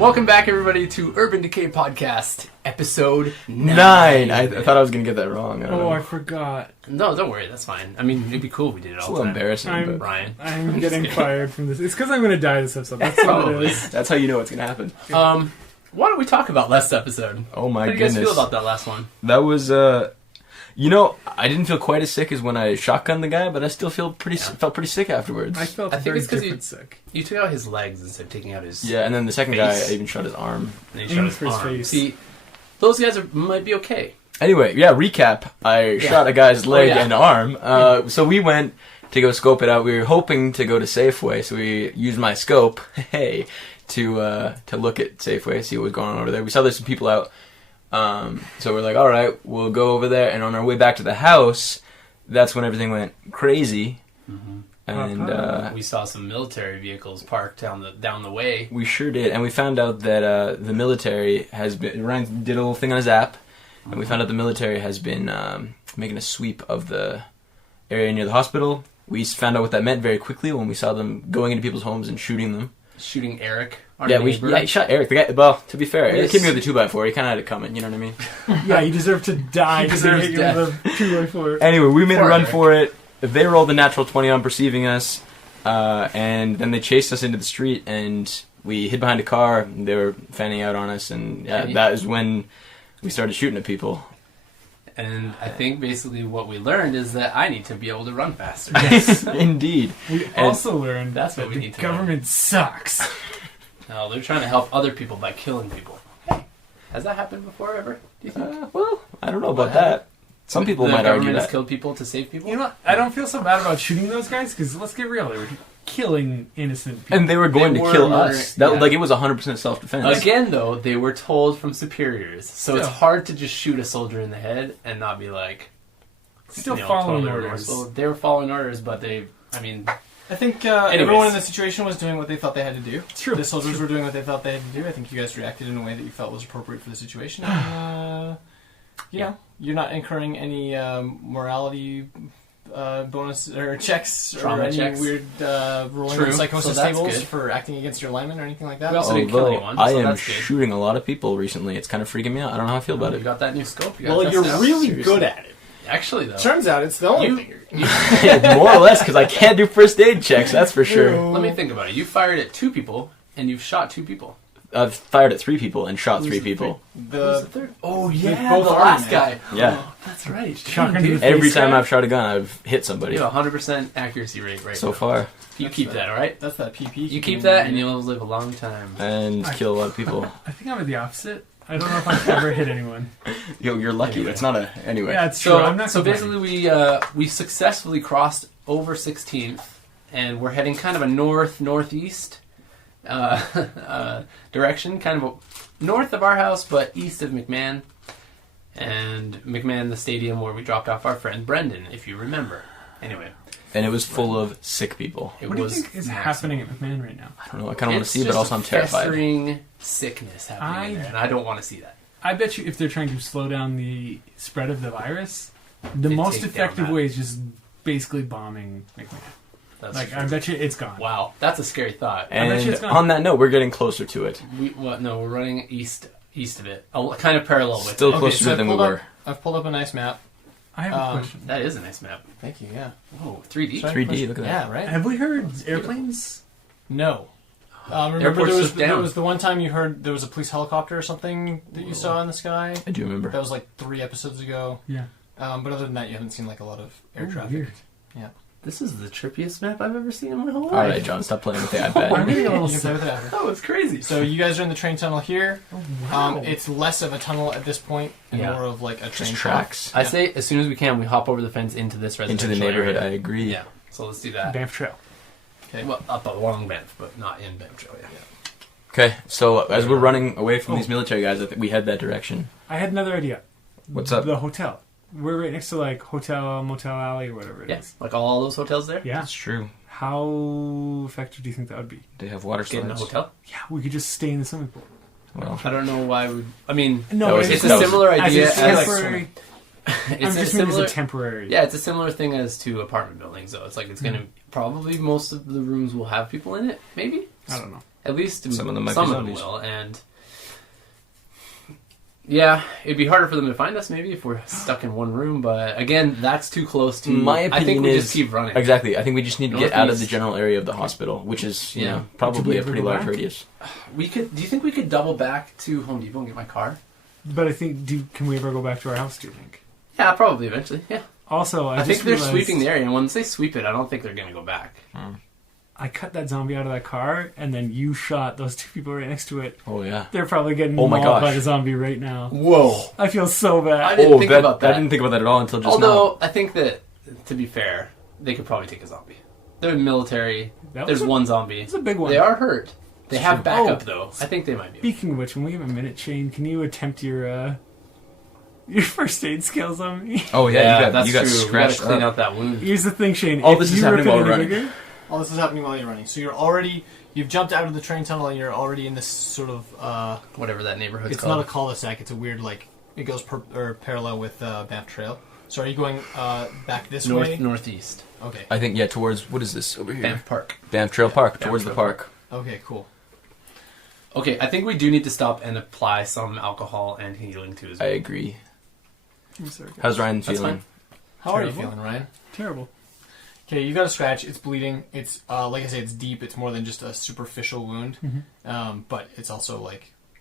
Welcome back, everybody, to Urban Decay Podcast, episode 9. I thought I was going to get that wrong. I forgot. No, don't worry, that's fine. I mean, it'd be cool if we did it all the time. It's a little embarrassing, but Ryan. I'm getting fired from this. It's because I'm going to die this episode. That's what it is. that's how you know what's going to happen. Why don't we talk about last episode? Oh my goodness. How do you guys feel about that last one? That was, I didn't feel quite as sick as when I shotgunned the guy, but I still felt pretty sick afterwards. I felt very different sick. You took out his legs instead of taking out his Yeah, and then the second face. guy, I even shot his arm. And he shot his arm. face. See, those guys might be okay. Anyway, recap. I shot a guy's leg and arm. So we went to go scope it out. We were hoping to go to Safeway, so we used my scope, to look at Safeway, see what was going on over there. We saw there's some people out. So we're like, all right, we'll go over there. And on our way back to the house, that's when everything went crazy. Mm-hmm. And we saw some military vehicles parked down the way. We sure did. And we found out that the military has been... Ryan did a little thing on his app. And we found out the military has been making a sweep of the area near the hospital. We found out what that meant very quickly when we saw them going into people's homes and shooting them. Shooting Eric, our neighbor. he shot Eric. The guy, well, to be fair, Eric hit me with a 2x4. He kind of had it coming, you know what I mean? Yeah, he deserved to die. He deserves hit you with a 2x4. Anyway, we made a run for it. They rolled a natural 20 on perceiving us, and then they chased us into the street, and we hid behind a car. And they were fanning out on us, and that is when we started shooting at people. And I think basically what we learned is that I need to be able to run faster. Yes, indeed. We also learned that's what that we need the to government sucks. No, they're trying to help other people by killing people. Hey, has that happened before ever? Do you think? Well, I don't know about that. Some people might argue that. The government has killed people to save people? You know what? I don't feel so bad about shooting those guys, because let's get real. They were killing innocent people. And they were going to kill us. Like, it was 100% self-defense. Again, though, they were told from superiors. So it's hard to just shoot a soldier in the head and not be like... Still following totally orders. Well, they were following orders, but I think everyone in the situation was doing what they felt they had to do. It's true. The soldiers were doing what they felt they had to do. I think you guys reacted in a way that you felt was appropriate for the situation. And, you know, you're not incurring any morality bonus or checks Trauma or any checks. weird rolling in psychosis so tables good. for acting against your lineman or anything like that. We also didn't kill anyone. I so am that's good. shooting a lot of people recently. It's kind of freaking me out. I don't know how I feel about You it. got that new scope? Well, you're really good at it. Actually, though. Turns out it's the only thing. More or less, because I can't do first aid checks, that's for sure. Let me think about it. You fired at 2 people, and you've shot 2 people. I've fired at 3 people and shot 3 people. Who's the third? Oh, yeah, both the army last men. guy. Yeah. Oh, that's right. Shotgun to the face Every time guy? I've shot a gun, I've hit somebody. You have a 100% accuracy rate right So now. far. You keep that, all right? That's that PP. You keep that, and you'll live a long time. And kill a lot of people. I think I'm at the opposite. I don't know if I've ever hit anyone. Yo, you're lucky. Anyway. That's not a... Anyway. Yeah, it's true. So, I'm not basically, we successfully crossed over 16th, and we're heading kind of a northeast direction, kind of north of our house, but east of McMahon. And McMahon, the stadium where we dropped off our friend Brendan, if you remember. Anyway. And it was full of sick people. What do you think is happening at McMahon right now? I don't know. I kind of want to see, but also I'm terrified. Festering sickness happening there, and I don't want to see that. I bet you if they're trying to slow down the spread of the virus, the most effective way is just basically bombing McMahon. That's true. I bet you it's gone. Wow, that's a scary thought. And on that note, we're getting closer to it. We're running east of it, kind of parallel with Still it. closer so than we were. I've pulled up a nice map. I have a question. That is a nice map. Thank you, yeah. Whoa, 3D? 3D, look at that. Yeah, right? Have we heard airplanes? No. Remember Airport's just there down. was the one time you heard there was a police helicopter or something that you saw in the sky? I do remember. That was like 3 episodes ago. Yeah. But other than that, you haven't seen like a lot of air traffic. Weird. Yeah. This is the trippiest map I've ever seen in my whole life. Alright, John, stop playing with the I'm iPad. getting a little You can play with it after. That was crazy. So you guys are in the train tunnel here. Oh, wow. It's less of a tunnel at this point and Yeah. more of like a train Just tracks. I say as soon as we can, we hop over the fence into this Into residential the neighborhood, I area. agree. Yeah, so let's do that. Banff Trail. Okay. Well, up along Banff, but not in Banff Trail, yeah. Okay, so as we're running away from these military guys, I think we head that direction. I had another idea. What's up? The hotel. We're right next to like Hotel Motel Alley or whatever it is. Yeah, like all those hotels there? Yeah. That's true. How effective do you think that would be? They have water Get in a slides. hotel? Yeah, we could just stay in the swimming pool. Well, I don't know why we... I mean, No, it's a similar idea as as... temporary. It's I'm just meaning as a temporary. Yeah, it's a similar thing as to apartment buildings, though. It's like it's going to... Probably most of the rooms will have people in it, maybe? I don't know. At least Some of them might be some of them zombies. will, and yeah, it'd be harder for them to find us maybe if we're stuck in one room. But again, that's too close to. My I think opinion we is just keep running. Exactly. I think we just need to get out of the Northeast. general area of the hospital, which is Yeah. Did probably we a ever pretty go large back? radius. We could. Do you think we could double back to Home Depot and get my car? But I think, can we ever go back to our house, do you think? Yeah, probably eventually. Yeah, Also, I just think they're realized sweeping the area, and once they sweep it, I don't think they're going to go back. I cut that zombie out of that car, and then you shot those two people right next to it. Oh yeah. They're probably getting Oh my mauled gosh. by the zombie right now. Whoa! I feel so bad. I didn't think about that. I didn't think about that at all until just Although I think that, to be fair, they could probably take a zombie. They're military. That There's was one zombie. It's a big one. They are hurt. They have true. backup though. I think they might be. Speaking of which, when we have a minute, Shane, can you attempt your first aid skills on me? now. Oh yeah, that's you got true. We scratched gotta clean up. out that wound. Here's the thing, Shane. All if this is you happening rip while it we're any running. bigger- All this is happening while you're running. So you've jumped out of the train tunnel and you're already in this sort of, Whatever that neighborhood's it's called. not a cul-de-sac, it's a weird, it goes parallel with Banff Trail. So are you going back this way? Northeast. Okay. I think towards what is this over here? Banff Park. Banff Trail Park, Banff towards the Trail park. Okay, cool. Okay, I think we do need to stop and apply some alcohol and healing to his I wound. agree. I'm sorry, guys. How's Ryan That's feeling? fine. How are you Terrible. feeling, Ryan? Terrible. Okay, you got a scratch. It's bleeding. It's like I say, it's deep. It's more than just a superficial wound. But it's also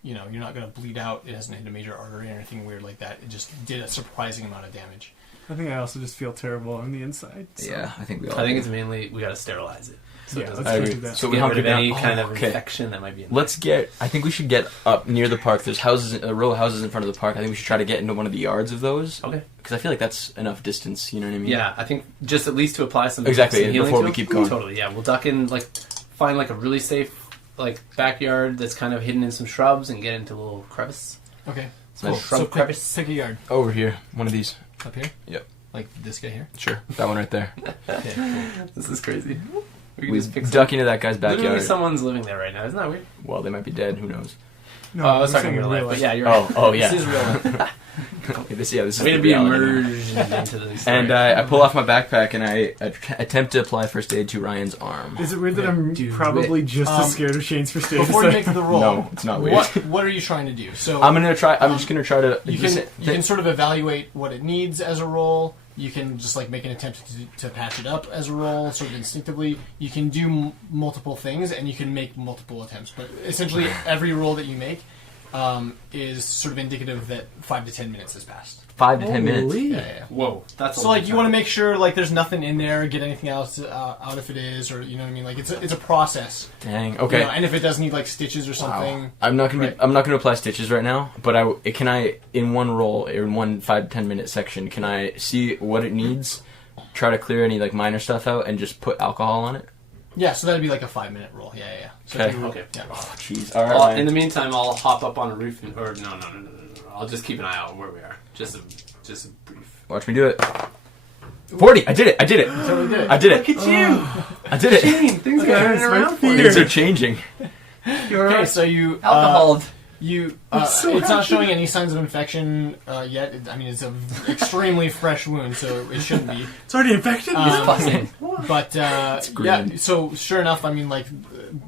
you're not going to bleed out. It hasn't hit a major artery or anything weird like that. It just did a surprising amount of damage. I think I also just feel terrible on the inside. So. Yeah, I think we all. I think do. it's mainly we got to sterilize it. So Yeah, it doesn't let's I go agree. do that. So get we rid hunker of any down. kind of Okay. infection that might be in there. Let's get. I think we should get up near the park. There's houses, a row of houses in front of the park. I think we should try to get into one of the yards of those. Okay. Because I feel like that's enough distance. You know what I mean? Yeah, I think just at least to apply some Exactly, some healing before to we him. keep going. Totally, yeah. We'll duck in, find a really safe backyard that's kind of hidden in some shrubs and get into a little crevice. Okay. Cool. So Shrub pick, crevice. pick a yard. Over here, one of these. Up here? Yep. Like this guy here? Sure, that one right there. Okay, cool. This is crazy. We can We just pick some. duck into that guy's Literally, backyard. someone's living there right now. Isn't that weird? Well, they might be dead. Who knows? No, I was I'm talking saying in real life, but yeah, you're Oh, right. oh yeah. This is real. This is Way the to be reality now. immersed into the story. And I pull off my backpack and I attempt to apply first aid to Ryan's arm. Is it weird that I'm Do probably just Um, as scared of Shane's first aid? Before you make the roll, No, it's not weird. What are you trying to do? So I'm just gonna try to. you can sort of evaluate what it needs as a roll. You can just make an attempt to patch it up as a roll, sort of instinctively. You can do multiple things, and you can make multiple attempts. But essentially, every roll that you make is sort of indicative that 5 to 10 minutes has passed. 5 to 10 minutes. Yeah. Whoa, that's a So long you want to time. make sure there's nothing in there, get anything else out if it is, or you know what I mean. It's a process. Dang. Okay. And if it does need stitches or something. Wow. I'm not gonna apply stitches right now. But can I in one roll or in one 5 to 10 minute section can I see what it needs, try to clear any minor stuff out, and just put alcohol on it? Yeah, so that'd be a 5-minute roll. Yeah. So Okay. if you roll- Okay. Yeah. Oh, jeez. All right. Well, Ryan. in the meantime, I'll hop up on a roof or no. I'll just keep an eye out where we are. Just a brief. Watch me do it. 40. I did it. Totally did it. I did it. Look at you, I did it. Shane. Things are turning around for you. Things are changing. You're Okay, right. so you Alcohol. it's not showing any signs of infection yet. It's an extremely fresh wound, so it shouldn't be. It's already infected? Fussing. But yeah, green. so sure enough,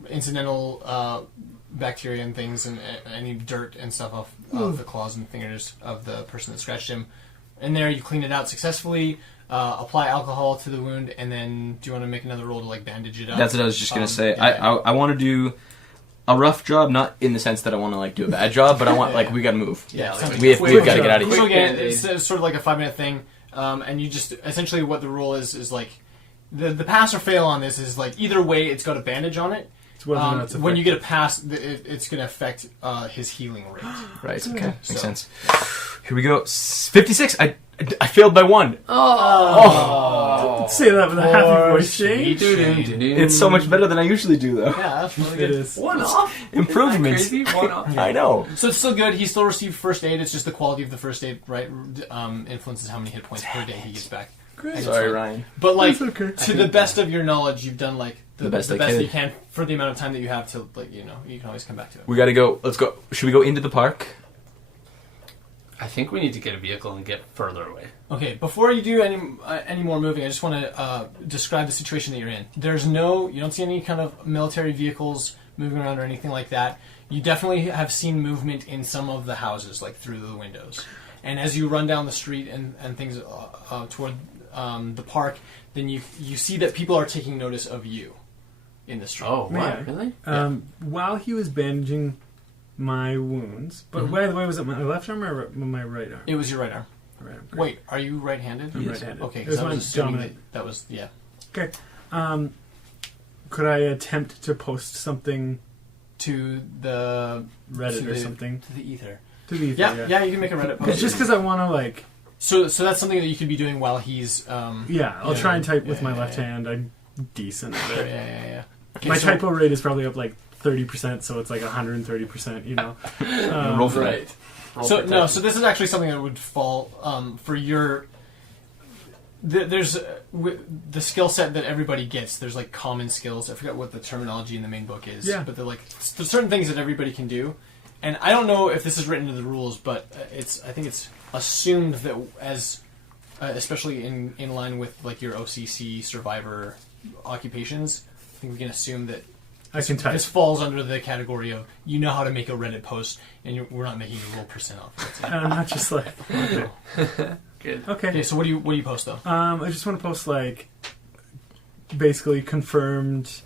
incidental bacteria and things, and any dirt and stuff off the claws and fingers of the person that scratched him. In there, you clean it out successfully. Apply alcohol to the wound, and then do you want to make another roll to bandage it up? That's what I was just gonna say. Yeah. I want to do a rough job, not in the sense that I want to do a bad job, but I want we gotta move. Yeah, like We've quick got to get out of job. here. So again, Quick it's sort of a 5-minute thing, and you just essentially what the rule is the pass or fail on this is either way it's got a bandage on it. It's whether or not it's when you get a pass, it's going to affect his healing rate. Right. Okay. So- Makes sense. Here we go. 56. I failed by 1. Don't say that with a happy voice, Shane. It's so much better than I usually do, though. Yeah, that's really It good. is. One off. Improvements. Crazy. One off. I know. So it's still good. He still received first aid. It's just the quality of the first aid, right? Influences how many hit points per day he gets back. Great. Sorry, Ryan. But That's okay. to the best of your knowledge, you've done the best best I that could. you can for the amount of time that you have to you can always come back to it. We gotta go. Let's go. Should we go into the park? I think we need to get a vehicle and get further away. Okay, before you do any more moving, I just want to describe the situation that you're in. You don't see any kind of military vehicles moving around or anything like that. You definitely have seen movement in some of the houses, like through the windows. And as you run down the street and things toward the park, then you see that people are taking notice of you in the street. Oh, wow, really? While he was bandaging my wounds, but by the way, was it my left arm or my right arm? It was your right arm. Right arm. Wait, are you right-handed? I'm right-handed. Okay, It was because I my was assuming dominant. that was, yeah. Okay. Could I attempt to post something To the... Reddit or something To the ether. to the ether? Yeah, you can make a Reddit post. It's just because I want to like. So that's something that you could be doing while he's... Yeah, I'll try and type with my left hand. I'm decent at it. Yeah. Okay, My so- typo rate is probably up like 30%, so it's like 130%. You know. Roll for Right. it. So this is actually something that would fall for your. There's the skill set that everybody gets. There's like common skills. I forgot what the terminology in the main book is. Yeah. But there's certain things that everybody can do, and I don't know if this is written into the rules, but I think it's assumed that as especially in line with like your OCC survivor occupations, I think we can assume that. I can type. This falls under the category of you know how to make a Reddit post, and we're not making you roll percent off. I'm not just like. Okay. Good. Okay, so what do you post though? I just want to post like basically confirmed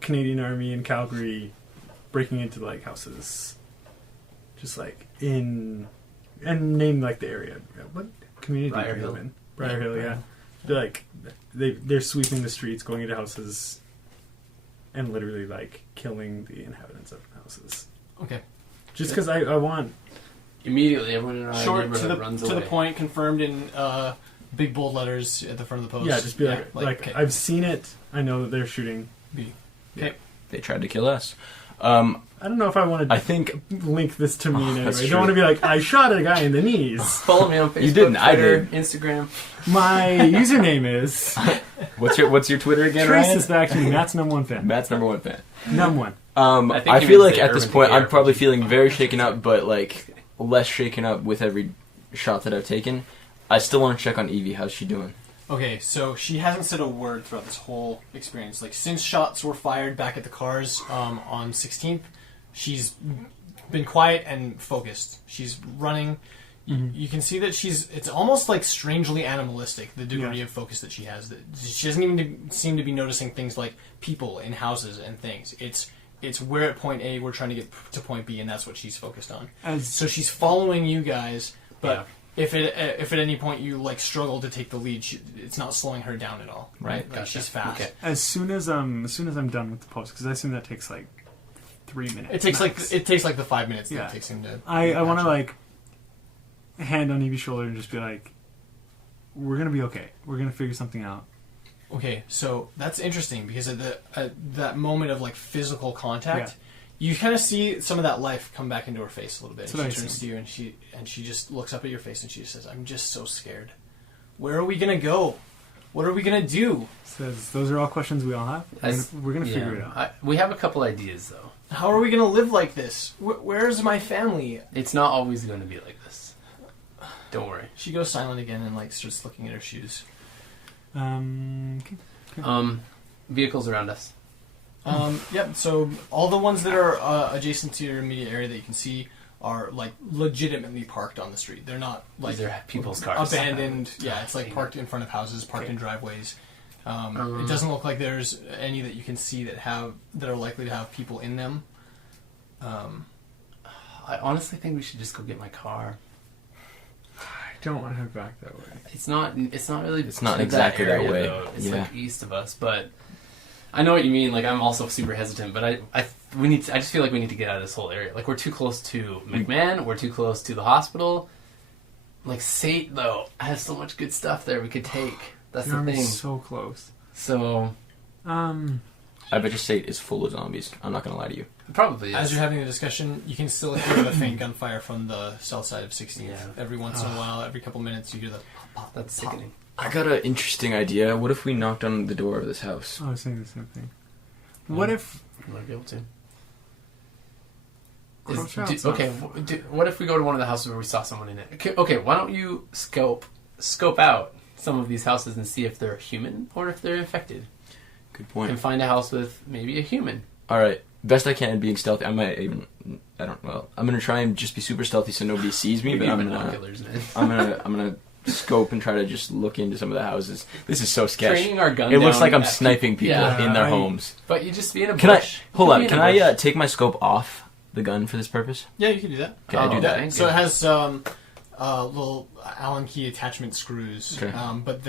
Canadian Army in Calgary breaking into like houses, just like in and name like the area. What community do you Briarhill. live in? Briarhill, yeah. They're like they're sweeping the streets, going into houses, and literally like killing the inhabitants of houses. Okay. Just because I want. Immediately, everyone in our Short neighborhood runs to away. the point, confirmed in big bold letters at the front of the post. Yeah, just be like okay. I've seen it. I know that they're shooting. Okay. They tried to kill us. I don't know if I want to I think link this to me in any way. that's I don't want to be like, I shot a guy in the knees. Follow me on Facebook, You didn't, I Twitter, did. Instagram. My username is what's your Twitter again, Trace Ryan? this back to me. Matt's number one fan. Matt's number one fan. Number one. I think I he feel means like the at this Urban point Decay I'm probably RPG. feeling very shaken up, but like less shaken up with every shot that I've taken. I still want to check on Evie. How's she doing? Okay, so she hasn't said a word throughout this whole experience. Like since shots were fired back at the cars on 16th, she's been quiet and focused. She's running. You can see that it's almost like strangely animalistic, the degree of focus that she has. That she doesn't even seem to be noticing things like people in houses and things. It's we're at point A, we're trying to get to point B, and that's what she's focused on. So she's following you guys, but if at any point you like struggle to take the lead, it's not slowing her down at all, right? Like Gotcha. she's fast. Okay. As soon as I'm done with the post, because I assume that takes like 3 minutes. It takes max. like the 5 minutes that Yeah. it takes him to. I want to like hand on Evie's shoulder and just be like, we're gonna be okay. We're gonna figure something out. Okay, so that's interesting because at that moment of like physical contact, you kind of see some of that life come back into her face a little bit. That's what I She turns see. to you and she just looks up at your face and she says, "I'm just so scared. Where are we gonna go? What are we gonna do? Says those are all questions we all have. We're gonna figure it out. We have a couple ideas, though. How are we gonna live like this? Where's my family?" It's not always going to be like this. Don't worry. She goes silent again and like starts looking at her shoes. Okay. Vehicles around us. Yep. So all the ones that are adjacent to your immediate area that you can see are like legitimately parked on the street. They're not like These are people's cars. abandoned. Yeah, it's like parked in front of houses, parked in driveways. It doesn't look like there's any that you can see that are likely to have people in them. I honestly think we should just go get my car. I don't want to head back that way. It's not really. It's not to exactly that area, way. Though. It's Yeah. like east of us, but I know what you mean. Like I'm also super hesitant, but I just feel like we need to get out of this whole area. Like we're too close to McMahon. We're too close to the hospital. Like Sate though has so much good stuff there we could take. That's the thing. So close. So I bet your state is full of zombies. I'm not gonna lie to you. probably As is. you're having the discussion, you can still hear the faint gunfire from the south side of 16th. Yeah. Every once in a while, every couple minutes, you hear the pop, pop. That's sickening. I got an interesting idea. What if we knocked on the door of this house? I was saying the same thing. What if? You might be able to. Crouch out, Okay, what if we go to one of the houses where we saw someone in it? Okay, why don't you scope out some of these houses and see if they're human or if they're infected? Good point. And find a house with maybe a human. All right. best I can being stealthy. I'm gonna try and just be super stealthy so nobody sees me. But I'm gonna scope and try to just look into some of the houses. This is so sketchy. Training our gun It looks down like I'm at sniping people in their homes. But you just be in a Can I bush. hold You on? be in Can a bush. I take my scope off the gun for this purpose? Yeah, you can do that. Okay, I do that. So it has little Allen key attachment screws, Okay. but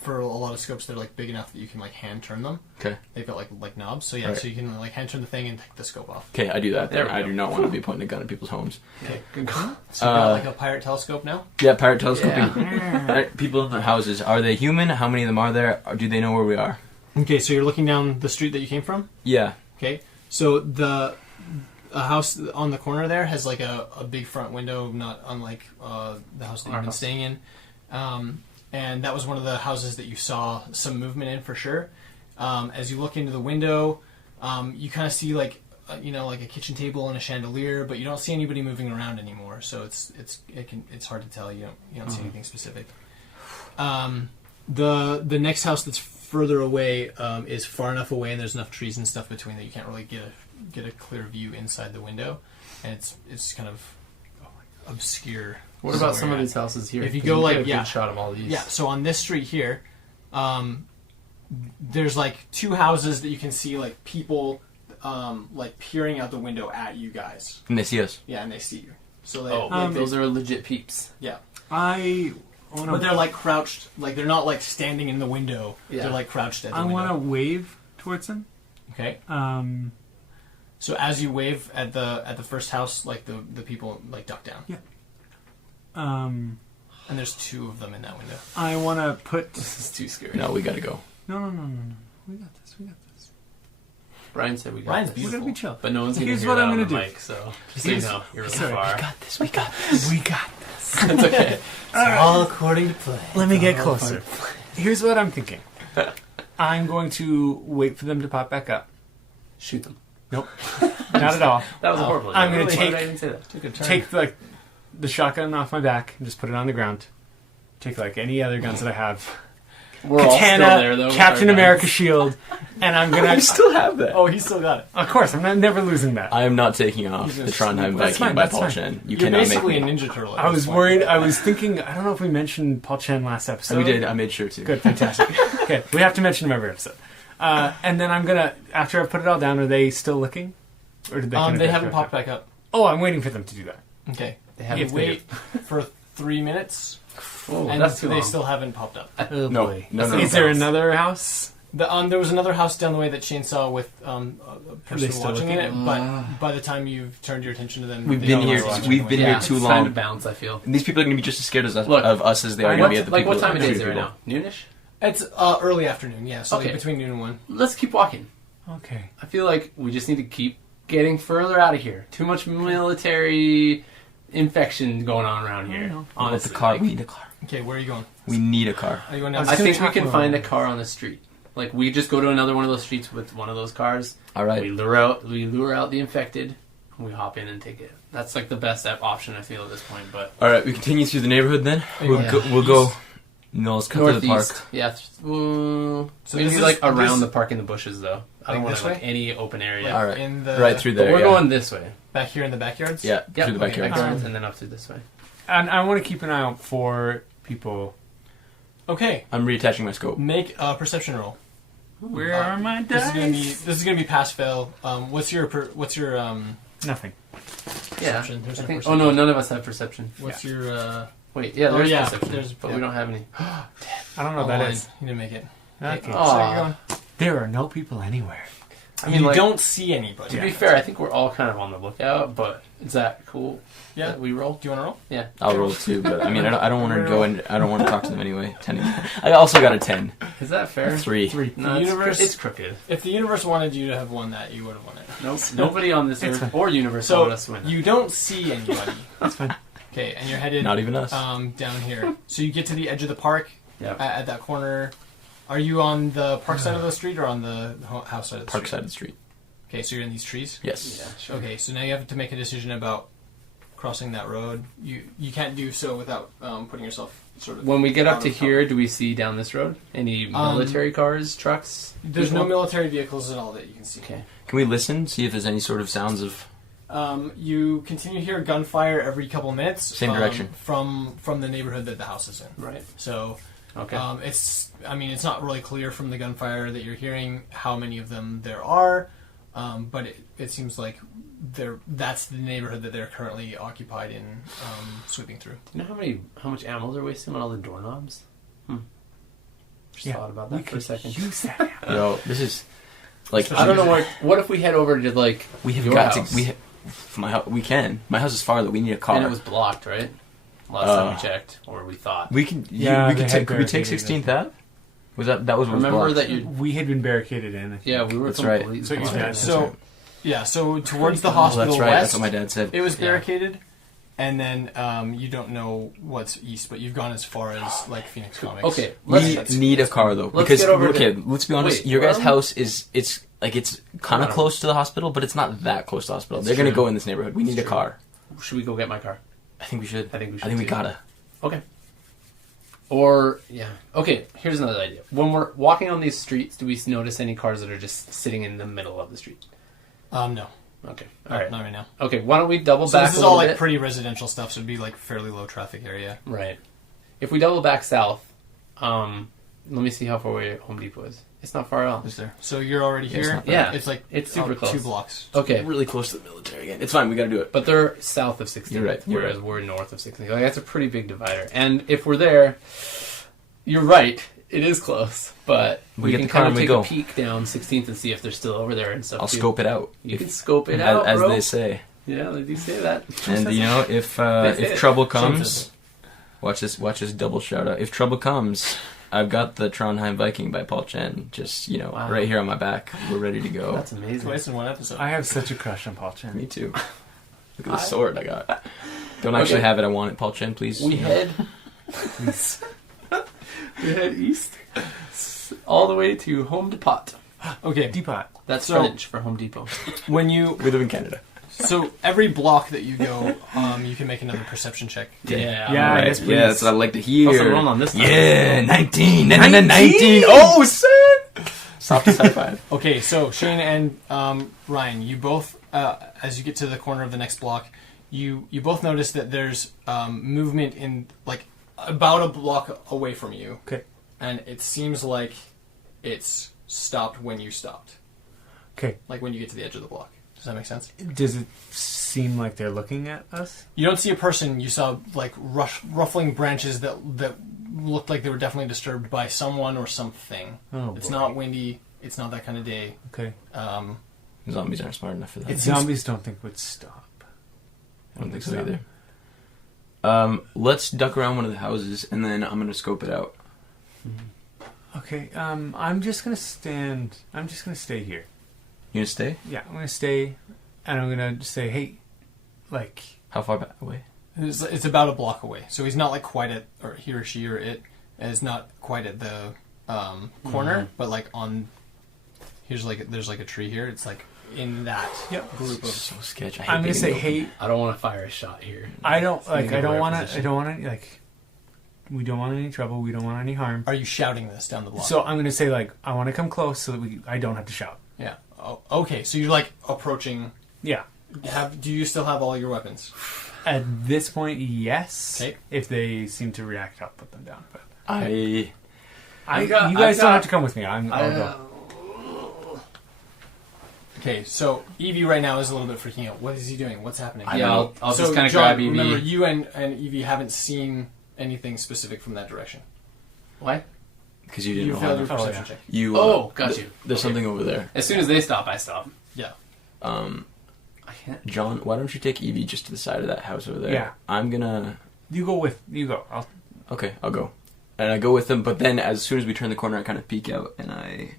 for a lot of scopes they're like big enough that you can like hand turn them. Okay. They've got like knobs, so yeah, Right. so you can like hand turn the thing and take the scope off. Okay, I do that. There we I go. do not want to be pointing a gun at people's homes. Okay, good call. So you've got like a pirate telescope now. Yeah, pirate telescoping. People in the houses, are they human? How many of them are there? Or do they know where we are? Okay, so you're looking down the street that you came from. Yeah. Okay, so a house on the corner there has like a big front window, not unlike the house that you've been staying in. And that was one of the houses that you saw some movement in for sure. As you look into the window, you kind of see like a kitchen table and a chandelier, but you don't see anybody moving around anymore. So it's hard to tell. You don't see anything specific. The next house that's further away is far enough away, and there's enough trees and stuff between that you can't really get a clear view inside the window, and it's kind of obscure. What about some of these houses here? If you 'Cause go get like a good shot of all these. Yeah, so on this street here, there's like two houses that you can see like people like peering out the window at you guys. And they see us. Yeah, and they see you. So those are legit peeps. yeah. But But they're like crouched, like they're not like standing in the window. Yeah. They're like crouched at the I window. want to wave towards them. Okay. Um, So as you wave at the first house, like the people like duck down. Yeah. And there's two of them in that window. I want to put. This is too scary. No, we gotta go. No. We got this. Brian said we got Ryan's this. beautiful. We're gonna be chill. But no one's going to Here's hear what that I'm on gonna the do. mic, so just so you know, you're really far. this. We got this. We got this. It's okay. All according to plan. Let me get closer. Here's what I'm thinking. I'm going to wait for them to pop back up. Shoot them. Nope. Not at all. That was a horrible I'm idea. gonna Why take- did I even say that? Took a turn. Take the shotgun off my back and just put it on the ground. Take like any other guns that I have. We're all Katana, still there, though. with Captain our America guns. shield, and I'm gonna. We still have that. Oh, he still got it. Of course, I'm never losing that. I am not taking off He's the gonna Trondheim sneak- That's Viking fine, by that's Paul fine. Chen. You You're cannot make basically me. a Ninja Turtle. at I this was point. worried. I was thinking. I don't know if we mentioned Paul Chen last episode. We did. I made sure to. Good, fantastic. Okay, we have to mention him every episode. And then I'm gonna, after I've put it all down, are they still looking? Or did they? They haven't popped back up. Oh, I'm waiting for them to do that. Okay. They haven't You wait for 3 minutes, Oh, and that's too they long. still haven't popped up. Oh No, boy. no. Is there another house? There was another house down the way that Shane saw with a person still watching in looking? it, but by the time you've turned your attention to them, We've they been don't here- know watching we've the been window. here too It's time to long. bounce, I feel. These people are going to be just as scared as us, Look, of us as they are going to be at the Like, people. what time of day is it people. right now? Noonish? It's early afternoon, yeah, so like Okay. between noon and 1. Let's keep walking. Okay. I feel like we just need to keep getting further out of here. Too much military infection going on around here. know. Honestly, the car. like, We need a car. Okay, where are you going? We need a car. Are you going I was I down? think we talk can about find a it. car on the street. Like we just go to another one of those streets with one of those cars. All right. We lure out the infected. And we hop in and take it. That's like the best option I feel at this point. But All right. We continue through the neighborhood then. We'll Yeah. go. We'll go. No, let's cut through the park. northeast, yeah. So Maybe this like is- around this- the park in the bushes though. I don't Like want this like way? any open area. All right. In the, Right through But there. we're yeah. going this way. back here in the backyards? Yeah. Yep, Through the okay, backyard. backyards and then up to this way. And I want to keep an eye out for people. Okay, I'm reattaching my scope. make a perception roll. Where are my This dice? is gonna be pass fail. What's your Nothing. Yeah. perception? There's I no think, perception. oh no, none of us have perception. What's your Wait, yeah, Oh, there's yeah, perception, there's- but yeah. we don't have any. I don't know what line? that is. You didn't make it. Okay. So Aw. you're going. There are no people anywhere. I mean, you like, don't see anybody. to be fair, I think we're all kind of on the lookout. But is that cool? Yeah. that we roll. Do you want to roll? Yeah. I'll roll too, but I mean, I don't want to go and I don't want to talk to them anyway. 10 again. I also got a 10. Is that fair? 3. No, The it's, universe- it's crooked. If the universe wanted you to have won that, you would have won it. Nope. Nobody on this It's earth fine. or universe So wanted us to win. you don't see anybody. That's fine. Okay, and you're headed Not even us. down here. So you get to the edge of the park Yep. at that corner. Are you on the park side of the street or on the house side of the Park street? side of the street. Okay, so you're in these trees. Yes. Yeah, sure. Okay, so now you have to make a decision about crossing that road. You can't do so without putting yourself sort of. When we get up to out of cover. here, do we see down this road any military cars, trucks? There's no people? military vehicles at all that you can see. Okay. Can we listen, see if there's any sort of sounds of... You continue to hear gunfire every couple of minutes. Same direction. From the neighborhood that the house is in. Right. So, Okay. it's not really clear from the gunfire that you're hearing how many of them there are, but it seems like that's the neighborhood that they're currently occupied in, sweeping through. Do you know how much ammo they're wasting on all the doorknobs? Just Yeah, thought about we that for a could second. use that. Yo, this is... Like, I don't know what if we head over to like we have your got house? to... we can. My house is farther. We need a car. And it was blocked, right? Last time we checked, or we thought. We can... Yeah, we they can had take... Could we take barricaded 16th Ave? That was what was Remember blocked. that you... We had been barricaded in. Yeah, we were That's right. completely So you blocked. guys- So, yeah, so towards the Oh, hospital that's right. west, That's what my dad said. it was Yeah. barricaded, and then you don't know what's east, but you've gone as far as like Phoenix Comics. Okay, We let's need a car though, let's because get over okay, to- let's be honest. Wait, your guys' where- house is it's kind of Wow. close to the hospital, but it's not that close to the hospital. It's They're gonna true. go in this neighborhood. We need a true. car. Should we go get my car? I think we should. I think we should. I think we too. gotta. Okay. Or yeah. Okay. Here's another idea. When we're walking on these streets, do we notice any cars that are just sitting in the middle of the street? No. Okay. All All right, right. not right now. Okay. Why don't we double So back this a is all little like bit? pretty residential stuff, so it'd be like fairly low traffic area. Right. If we double back south, let me see how far away Home Depot is. It's not far at all. Is there? So you're already Yeah, it's here. not bad. Yeah. It's like It's super close. 2 blocks. Okay. Really close to the military again. It's fine. We gotta do it. But they're south of 16th, You're right, you're whereas right. we're north of 16th. Like, that's a pretty big divider. And if we're there, you're right, it is close. But We we get can the car kind and of we take go. a peek down 16th and see if they're still over there and stuff. I'll too. scope it out. You can scope it as, out, as bro. they say. Yeah, they do say that. And you know, if They say it. trouble Shane comes, says watch this double shout out. If trouble comes, I've got the Trondheim Viking by Paul Chen. Just Wow. right here on my back. We're ready to go. That's amazing. Twice in one episode. I have such a crush on Paul Chen. Me too. Look at the sword I got. Don't actually Okay. have it. I want it. Paul Chen, please. We head Please. we head east all the way to Home Depot. Okay. Depot. That's So- French for Home Depot. When you We live in Canada. so every block that you go, you can make another perception check. Yeah. Yeah, Alright, yes, please. yeah, that's what I like to hear. Also, rolling on this time. Yeah, 19. 19. Oh, son! Softest high five. Okay, so Shane and Ryan, you both, as you get to the corner of the next block, you both notice that there's movement in like about a block away from you. Okay. And it seems like it's stopped when you stopped, Okay. like when you get to the edge of the block. Does that make sense? Does it seem like they're looking at us? You don't see a person. You saw like ruffling branches that looked like they were definitely disturbed by someone or something. Oh, It's boy. not windy. It's not that kind of day. Okay. Zombies aren't smart enough for that. It seems- Zombies don't think would stop. I don't think so either. Let's duck around one of the houses, and then I'm gonna scope it out. Okay. I'm just gonna stand. I'm just gonna stay here. You gonna stay? Yeah, I'm gonna stay, and I'm gonna just say, hey, like, How far back away? It's about a block away, so he's not like quite at, or he or she or it is not quite at the corner, but like on. There's like a tree here. It's like in that group of. So sketch. I hate I'm gonna being say, in the open. hey, I don't want to fire a shot here. I don't like. Maybe I don't we're want to. position. I don't want to like. We don't want any trouble. We don't want any harm. Are you shouting this down the block? So I'm gonna say like, I want to come close so that I don't have to shout. yeah. Oh, okay. So you're like approaching. Yeah. Do you still have all your weapons? At this point, yes. Okay. If they seem to react, I'll put them down. But I you got- guys I've don't got- have to come with me. I'll go. Okay. So Evie right now is a little bit freaking out. What is he doing? What's happening? Yeah, I'll So, just kind of John, grab Evie. Remember, you and Evie haven't seen anything specific from that direction. What? because you didn't You know failed how your to. perception yeah. check. You. Oh, got you. There's Okay. something over there. As soon as they stop, I stop. Yeah. I can't. John, why don't you take Evie just to the side of that house over there? Yeah. I'm gonna. You go. Okay, I'll go. And I go with them, but then as soon as we turn the corner, I kind of peek out and I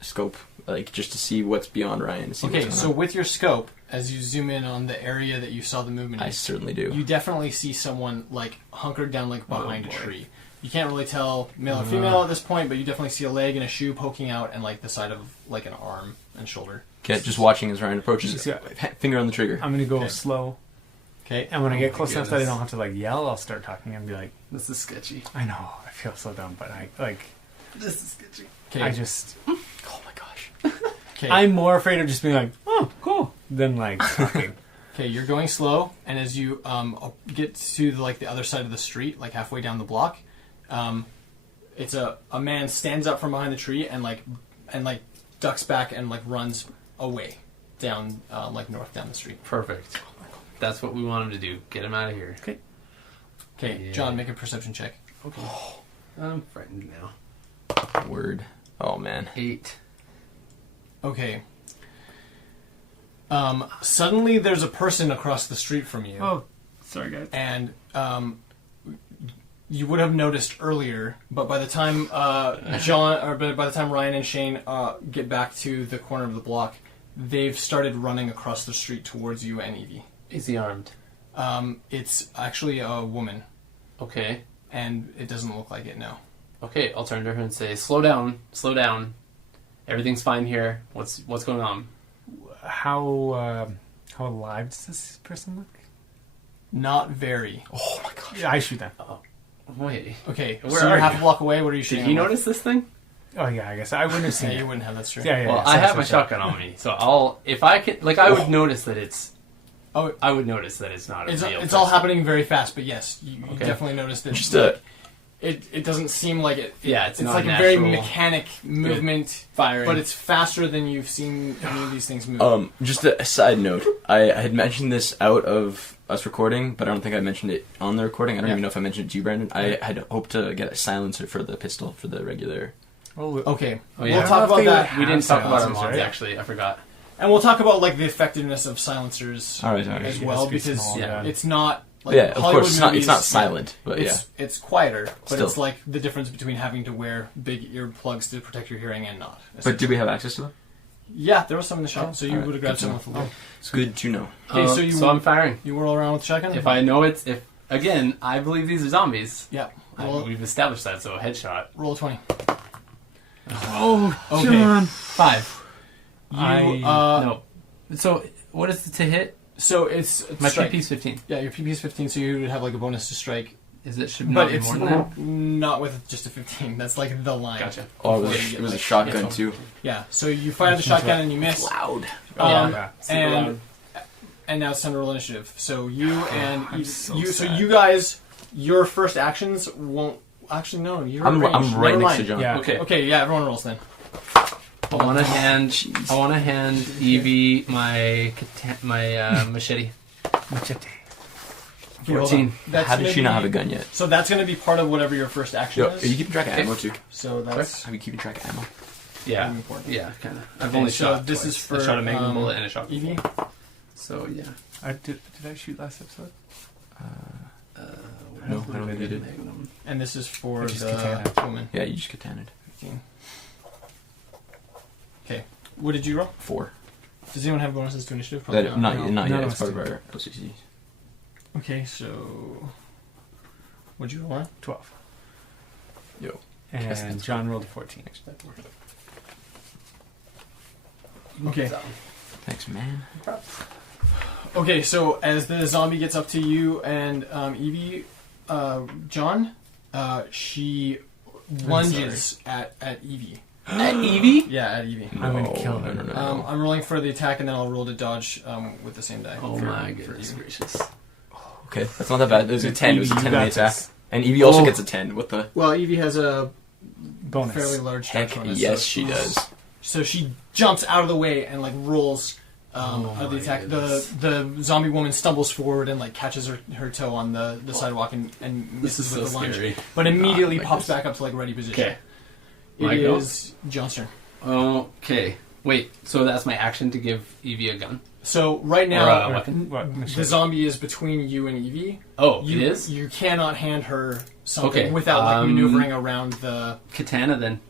scope, like, just to see what's beyond Ryan. To see Okay. what's So going on. with your scope, as you zoom in on the area that you saw the movement, I in, certainly do. you definitely see someone like hunkered down like behind a boy. tree. You can't really tell male or female at this point, but you definitely see a leg and a shoe poking out and like the side of like an arm and shoulder. Okay, just watching as Ryan approaches. Yeah. Finger on the trigger. I'm gonna go Okay. slow. Okay. And when I Oh get my close enough that I goodness. don't have to like yell, I'll start talking and be like, This is sketchy. I know, I feel so dumb, but I like, This is sketchy. Okay. I just, Oh my gosh. Okay. I'm more afraid of just being like, oh, cool, than like talking. Okay, you're going slow, and as you get to the other side of the street, like halfway down the block, it's a man stands up from behind the tree and ducks back and like runs away down north down the street. Perfect. That's what we want him to do. Get him out of here. Okay. Okay, Yeah. John, make a perception check. Okay. I'm frightened now. Word. Oh man. 8. Okay. Suddenly there's a person across the street from you. Oh, sorry guys. And you would have noticed earlier, but by the time by the time Ryan and Shane get back to the corner of the block, they've started running across the street towards you and Evie. Is he armed? It's actually a woman, Okay. and it doesn't look like it now. Okay, I'll turn to her and say, slow down. Everything's fine here. What's going on? How alive does this person look? Not very. Oh my gosh. Yeah, I shoot them. Wait. Okay, Where so are you're half you? a block away. What are you Did shooting? you with? notice this thing? Oh yeah, I guess I wouldn't have seen Yeah, it. you wouldn't have. That's true. Yeah, yeah. Well, yeah, I sorry, have sorry, my sorry. shotgun on me, so if I could, I would notice that it's. Oh, I would notice that it's not a it's real. all person. happening very fast. But yes, you Okay. definitely noticed that. Just a It doesn't seem like it. Yeah, it's not like a very natural. mechanic movement, Firing. but it's faster than you've seen any of these things move. just a side note. I had mentioned this out of us recording, but I don't think I mentioned it on the recording. I don't Yeah. even know if I mentioned it to you, Brandon. I had hoped to get a silencer for the pistol for the regular. Oh, Okay, Oh, yeah. we'll talk about that. We didn't talk about our silencers, mods, right? actually. I forgot. And we'll talk about the effectiveness of silencers All right, all right. as Yeah, well, it's pretty because small, yeah. it's not Yeah, of Hollywood course. It's not movies, silent, but yeah. it's quieter, but Still. it's like the difference between having to wear big earplugs to protect your hearing and not. But do we have access to them? Yeah, there was some in the shop, so you Alright, would have grabbed good to some with the loop. It's good to know. Okay, so I'm firing. You whirl around with the shotgun. If I know if again, I believe these are zombies. Yeah, We've established that, so a headshot. roll a 20. Oh, Okay. John. 5. You, No. So what is it to hit? So it's My strike. PP is 15. Yeah, your PP is 15, so you would have a bonus to strike. Is it should But not be it's more than that? not with just a 15. That's like the line. Gotcha. Oh, Before you get, it was a like, shotgun yeah. too. Yeah, so you fire the shotgun and you miss. Loud. Yeah. Super and loud. and now it's time to roll initiative. So you and I'm you, so so sad. you guys, your first actions won't actually no. You're I'm in range. right Never next to mind. John. Yeah. Okay. Okay, yeah, everyone rolls then. I want to hand Evie my machete. Machete. Okay, hold 14. on. That's How did gonna she not be- have a gun yet? So that's going to be part of whatever your first action Yo, is. are you keeping track of ammo too? So that's Are you keeping track of ammo? Yeah. Very important. Yeah, kind of. I've Okay, only so shot this twice. is for, I shot a magnum bullet and a shot. Evie. So yeah. Did I shoot last episode? No, I don't think you did. Magnum. And this is for I just the katana. woman. Yeah, you just katanaed. 15. Okay. What did you roll? 4. Does anyone have bonuses to initiative? Probably Not no, yet. none of It's us part of do. our OCC. Okay, so what'd you roll on? 12. Yo. And John rolled a 14. Okay. Thanks, man. Okay, so as the zombie gets up to you and Evie, John, she lunges at Evie. At Evie? Yeah, at Evie. I'm gonna kill her. No. I'm rolling for the attack and then I'll roll to dodge with the same die. Oh for- my for goodness Evie. gracious. Okay, that's not that bad. It was a 10. It was a Evie, 10 you on the got attack. this. And Evie also Oh. gets a 10. What the? Well, Evie has a Bonus. fairly large Heck, strike bonus. yes, so, she does. So she jumps out of the way and rolls Oh out of the my attack. goodness. The zombie woman stumbles forward and catches her toe on the sidewalk and This misses is so with the lunge, scary. but immediately Ah, like pops this. back up to ready position. Okay. It My go? is John's turn. Okay. Wait, so that's my action to give Evie a gun? So right Or now, a weapon? What? the Machete. zombie is between you and Evie. Oh, You, it is? You cannot hand her something Okay, without maneuvering around the. Katana then.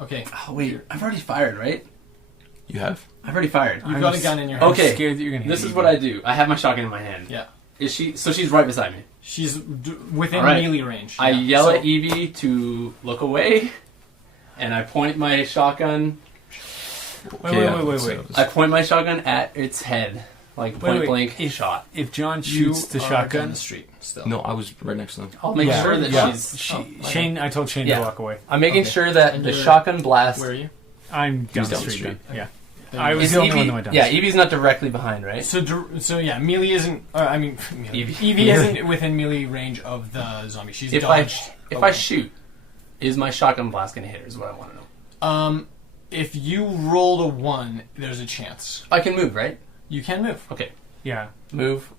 Okay, Oh wait, I've already fired, right? You have. I've already fired. you've I'm got a s- gun in your hand. Okay. I'm scared that you're gonna hit This is Evie. what I do. I have my shotgun in my hand. Yeah, Is she? So she's right beside me. she's within All right. melee range. I Yeah, yell so- at Evie to look away, and I point my shotgun. Wait. I point my shotgun at its head. Like point blank if, shot. If John You shoots the are down shotgun, the street still. No, I was right next to them. I'll make Yeah. sure that Yeah. she's. Shane, I told Shane Yeah. to walk away. I'm making Okay. sure that And the you're- shotgun blast. Where are you? I'm down the down the street. street. Then. Yeah. Then I you- was Is the only Evie, one that went down. yeah, Evie's not directly behind, right? So yeah, melee isn't. I mean, Evie isn't within melee range of the zombie. She's If dodged. I away. shoot, is my shotgun blast gonna hit her? Is what I want to know. If you rolled a 1, there's a chance I can move, right? you can move. Okay, Yeah. move,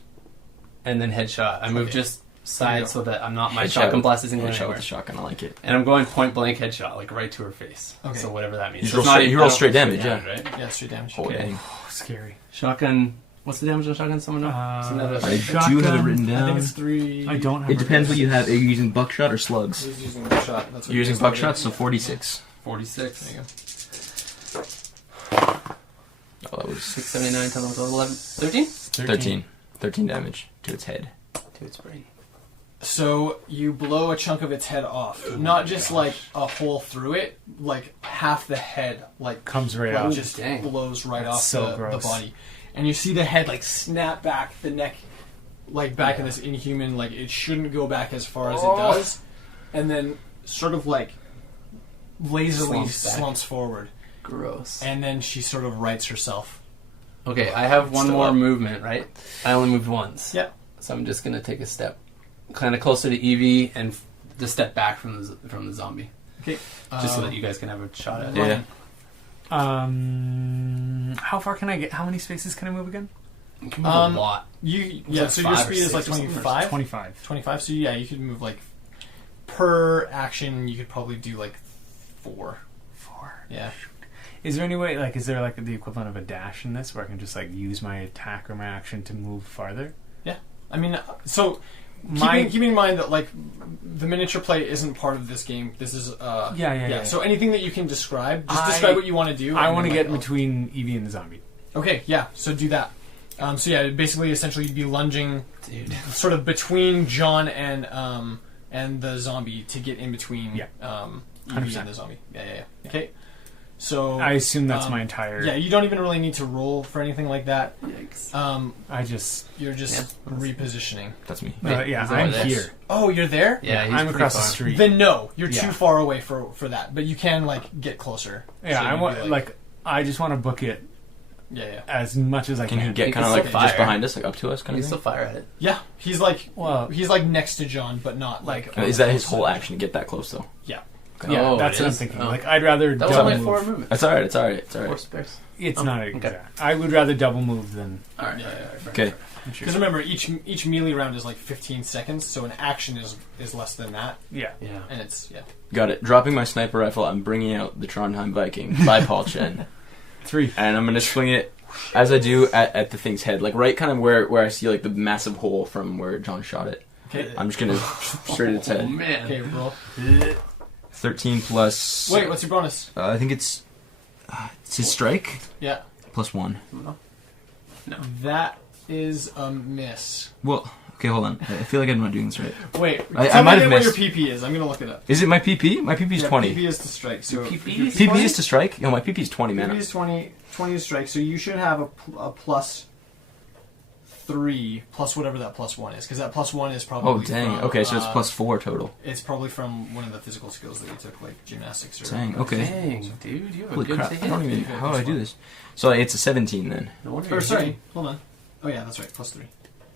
and then headshot. I move Okay. just side so that I'm not. My Headshot shotgun with- blast isn't going headshot with anywhere. the shotgun. I like it. And I'm going point blank headshot, like right to her face. Okay. So whatever that means. You So roll it's not straight- even- you I roll don't straight roll damage, yeah. right? Yeah, straight damage. Oh, Okay. dang. Oh, scary. Shotgun. What's the damage on shotgun? Someone know? Isn't that a- I Shotgun, do have it written I down. think it's 3. I don't have It depends what you have. Are you using buckshot or slugs? He's using the shot. That's what You're using he's buckshot, so targeting. 46. 46. There you go. Oh, that was 679 times 11. 13? 13. 13 damage to its head. To its brain. So you blow a chunk of its head off, not just like a hole through it, like half the head, like Comes right like off. just Dang. blows right That's off so the gross. body, and you see the head like snap back, the neck like back in this inhuman, like it shouldn't go back as far as it does, and then sort of like lazily Slumps back. slumps forward, Gross. and then she sort of rights herself. Okay, I have one Still more up. movement, right? I only moved once. Yeah. So I'm just going to take a step kind of closer to Evie and just step back from the zombie. Okay, Just so that you guys can have a shot at it. Yeah. How far can I get? How many spaces can I move again? You can move a lot. Yeah, like so your 5 or speed is like 6 or something, or 25. 25. 25, so yeah, you could move like per action you could probably do like 4. 4. Yeah. Is there any way, like, is there like the equivalent of a dash in this where I can just like use my attack or my action to move farther? I mean, so keeping in mind that like the miniature play isn't part of this game. This is Yeah. So anything that you can describe, just I- describe what you want to do. I and want to then, get like, between Evie and the zombie. Okay, yeah. So do that. So yeah, basically, essentially, you'd be lunging Dude. sort of between John and the zombie to get in between. Yeah. Evie 100%. and the zombie. Yeah. Okay. So I assume that's um, my entire. yeah, you don't even really need to roll for anything like that. Yikes. I just. You're just repositioning. That's me. yeah, he's I'm over there. here. Oh, you're there? Yeah, he's I'm pretty across the far. street. Then no, you're Yeah. too far away for that. But you can like get closer. Yeah, So I you'd want be, like I just want to book it Yeah. as much as I Can can. he get He kind can of still like just fire. behind us, like up to us, You kind can of still thing? fire at it. Yeah, he's like Well, next to John, but not like. Is that his whole action to get that close though? Yeah. yeah, Oh, that's it what I'm is? thinking. Oh. Like I'd rather That was double only 4 move. movements. That's alright. It's alright. It's 4 alright. spares. It's Oh, not okay. exact. I would rather double move than. Alright. Yeah. Okay. Because remember, each melee round is like 15 seconds, so an action is less than that, Yeah. Yeah. and it's Got it. Dropping my sniper rifle, I'm bringing out the Trondheim Viking by Paul Chen. 3. And I'm gonna swing it as I do at the thing's head, like right kind of where I see like the massive hole from where John shot it. okay. I'm just gonna straight at its Oh head. man. Okay, roll. 13 plus. Wait, what's your bonus? I think it's his strike Yeah, plus 1. that is a miss. Well, okay, hold on. I feel like I'm not doing this right. Wait, I tell might me have what your missed. PP is. I'm gonna look it up. Is it my PP? My PP is Yeah, 20. PP is to strike. So PP is PP is to strike? No, my PP is 20, man. PP is 20 to strike. So you should have a plus 3 plus whatever that plus 1 is, because that plus 1 is probably. Oh, dang. from, Okay, so it's plus 4 total. It's probably from one of the physical skills that you took, like gymnastics or. Dang, okay. Dang, dude, you have Holy a good crap. thing. I don't even. Pretty good, How do I this do one. this? So it's a 17 then. No wonder Or you're sorry, hitting. hold on. Oh yeah, that's right. Plus 3.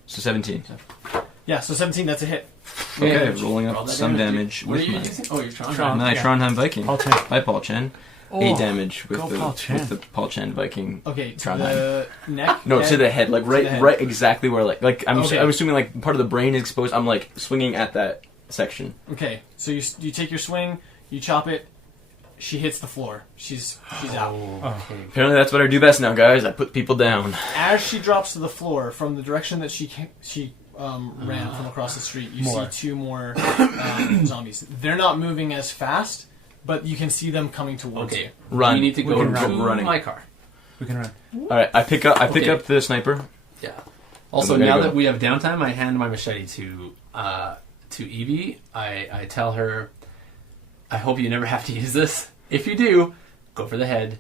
So 17. Yeah, so 17. That's a hit. Okay, Damage. rolling Roll up that some dude. damage What are with you my, using? Oh, you're trying. Tron. my Yeah. Trondheim Viking Paul Chen. by Paul Chen. 8 damage with go the Paul Chen. with the Paul Chen Viking. Okay, to Trondheim. the neck. No, head. to the head, like To right, the head. right, exactly where like I'm Okay. assuming like part of the brain is exposed. I'm like swinging at that section. Okay, so you take your swing, you chop it. She hits the floor. She's out. Oh, okay. Apparently, that's what I do best now, guys. I put people down. As she drops to the floor, from the direction that she ran from across the street, you More. see 2 more zombies. They're not moving as fast, but you can see them coming towards Okay. you. Run. You need to We go can to run. Running. my car. We can run. All right, I pick up Okay. the sniper. Yeah. Also, I'm gonna now go. that we have downtime, I hand my machete to Evie. I tell her, I hope you never have to use this. If you do, go for the head.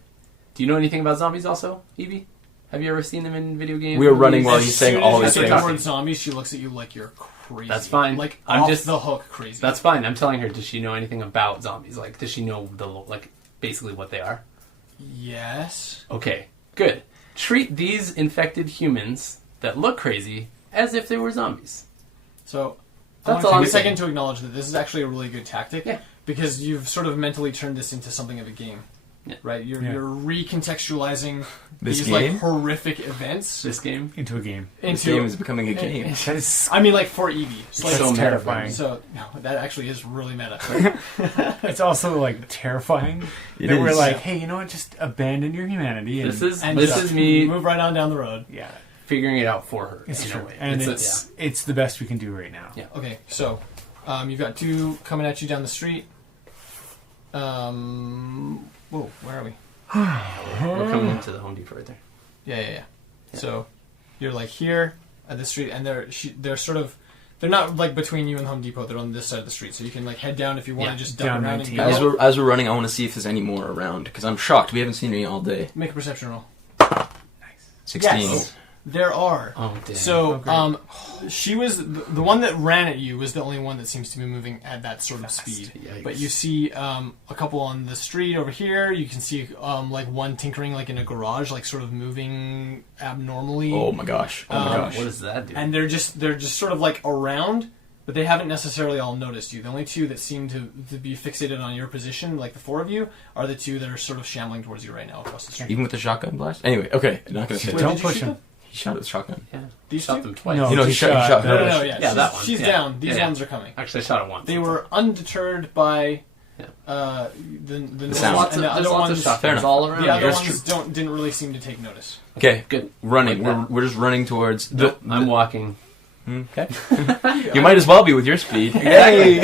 Do you know anything about zombies also, Evie? Have you ever seen them in video games? We were running while movies? he's saying all As these soon as you things. say the word zombies, she looks at you like you're crazy. That's fine. Like I'm off just- the hook crazy. That's fine. I'm telling her, does she know anything about zombies? Like, does she know basically what they are? Yes. Okay, good. Treat these infected humans that look crazy as if they were zombies. So That's I all want I'm to take a second saying. to acknowledge that this is actually a really good tactic. Yeah. Because you've sort of mentally turned this into something of a game. Yeah. Right? You're Yeah. recontextualizing This these game? like horrific events This game? Into a game. This into game is becoming a game. That is I mean like for Evie. It's like So meta, terrifying. so no, that actually is really meta. It's also like terrifying It that we're is. like, hey, you know what? Just abandon your humanity. And, This is And this just is me move right on down the road. yeah, figuring it out for her. it's in true, a way. and It's it's the best we can do right now. Yeah. Okay, so you've got two coming at you down the street. Whoa, where are we? we're coming into the Home Depot right there. Yeah. So you're like here at the street, and they're sort of they're not like between you and Home Depot. They're on this side of the street, so you can like head down if you want Yeah, to just down dump around 19. and go. As we're running, I want to see if there's any more around because I'm shocked. We haven't seen any all day. Make a perception roll. 16. Yes, there are. Oh, damn. So, great. she was the one that ran at you was the only one that seems to be moving at that sort of speed. Yikes. But you see a couple on the street over here. You can see like one tinkering like in a garage, like sort of moving abnormally. Oh my gosh. Oh my gosh. What does that do? And they're just sort of like around, but they haven't necessarily all noticed you. The only two that seem to be fixated on your position, like the four of you, are the two that are sort of shambling towards you right now across the street. Even with the shotgun blast? Anyway, okay. I'm not going to say Wait, that. Don't did you push shoot him. them? He shot with a shotgun. Yeah. These Shot two? them twice. No. You know, he just shot shot- her. No, Yeah, she's, that one. She's Yeah. down. These Yeah. ones are coming. Actually, I shot it once. They were undeterred by Yeah. the There's sound. lots and of, the there's other lots of ones. shotguns Fair enough. all around. The other here. ones didn't really seem to take notice. Okay. Good. Running. Like We're just running towards the. Nope, I'm walking. Okay. You might as well be with your speed. Hey.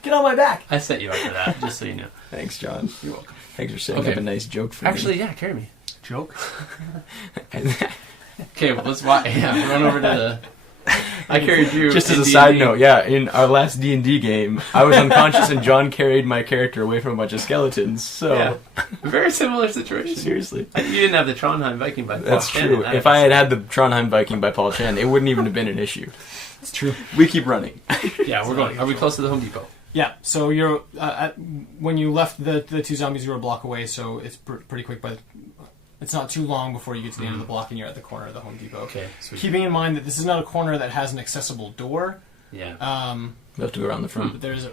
Get on my back. I set you up for that, just so you know. Thanks, John. You're welcome. Thanks for setting Okay. up a nice joke for me. Actually, yeah, carry me. Joke. Okay, well, let's walk. Yeah, run over to the. I carried you. just as in a side D&D. note, yeah, in our last D&D game, I was unconscious and John carried my character away from a bunch of skeletons. So, Yeah. Very similar situation. seriously. You didn't have the Trondheim Viking by That's Paul true. Shannon. If I had had the Trondheim Viking by Paul Chan, it wouldn't even have been an issue. It's true. We keep running. Yeah, we're going. Are we close to the Home Depot? Yeah. So you're when you left the two zombies, you were a block away. So it's pretty quick, but it's not too long before you get to the end of the block and you're at the corner of the Home Depot. Okay, sweet. Keeping in mind that this is not a corner that has an accessible door. Yeah. We have to go around the front. But there's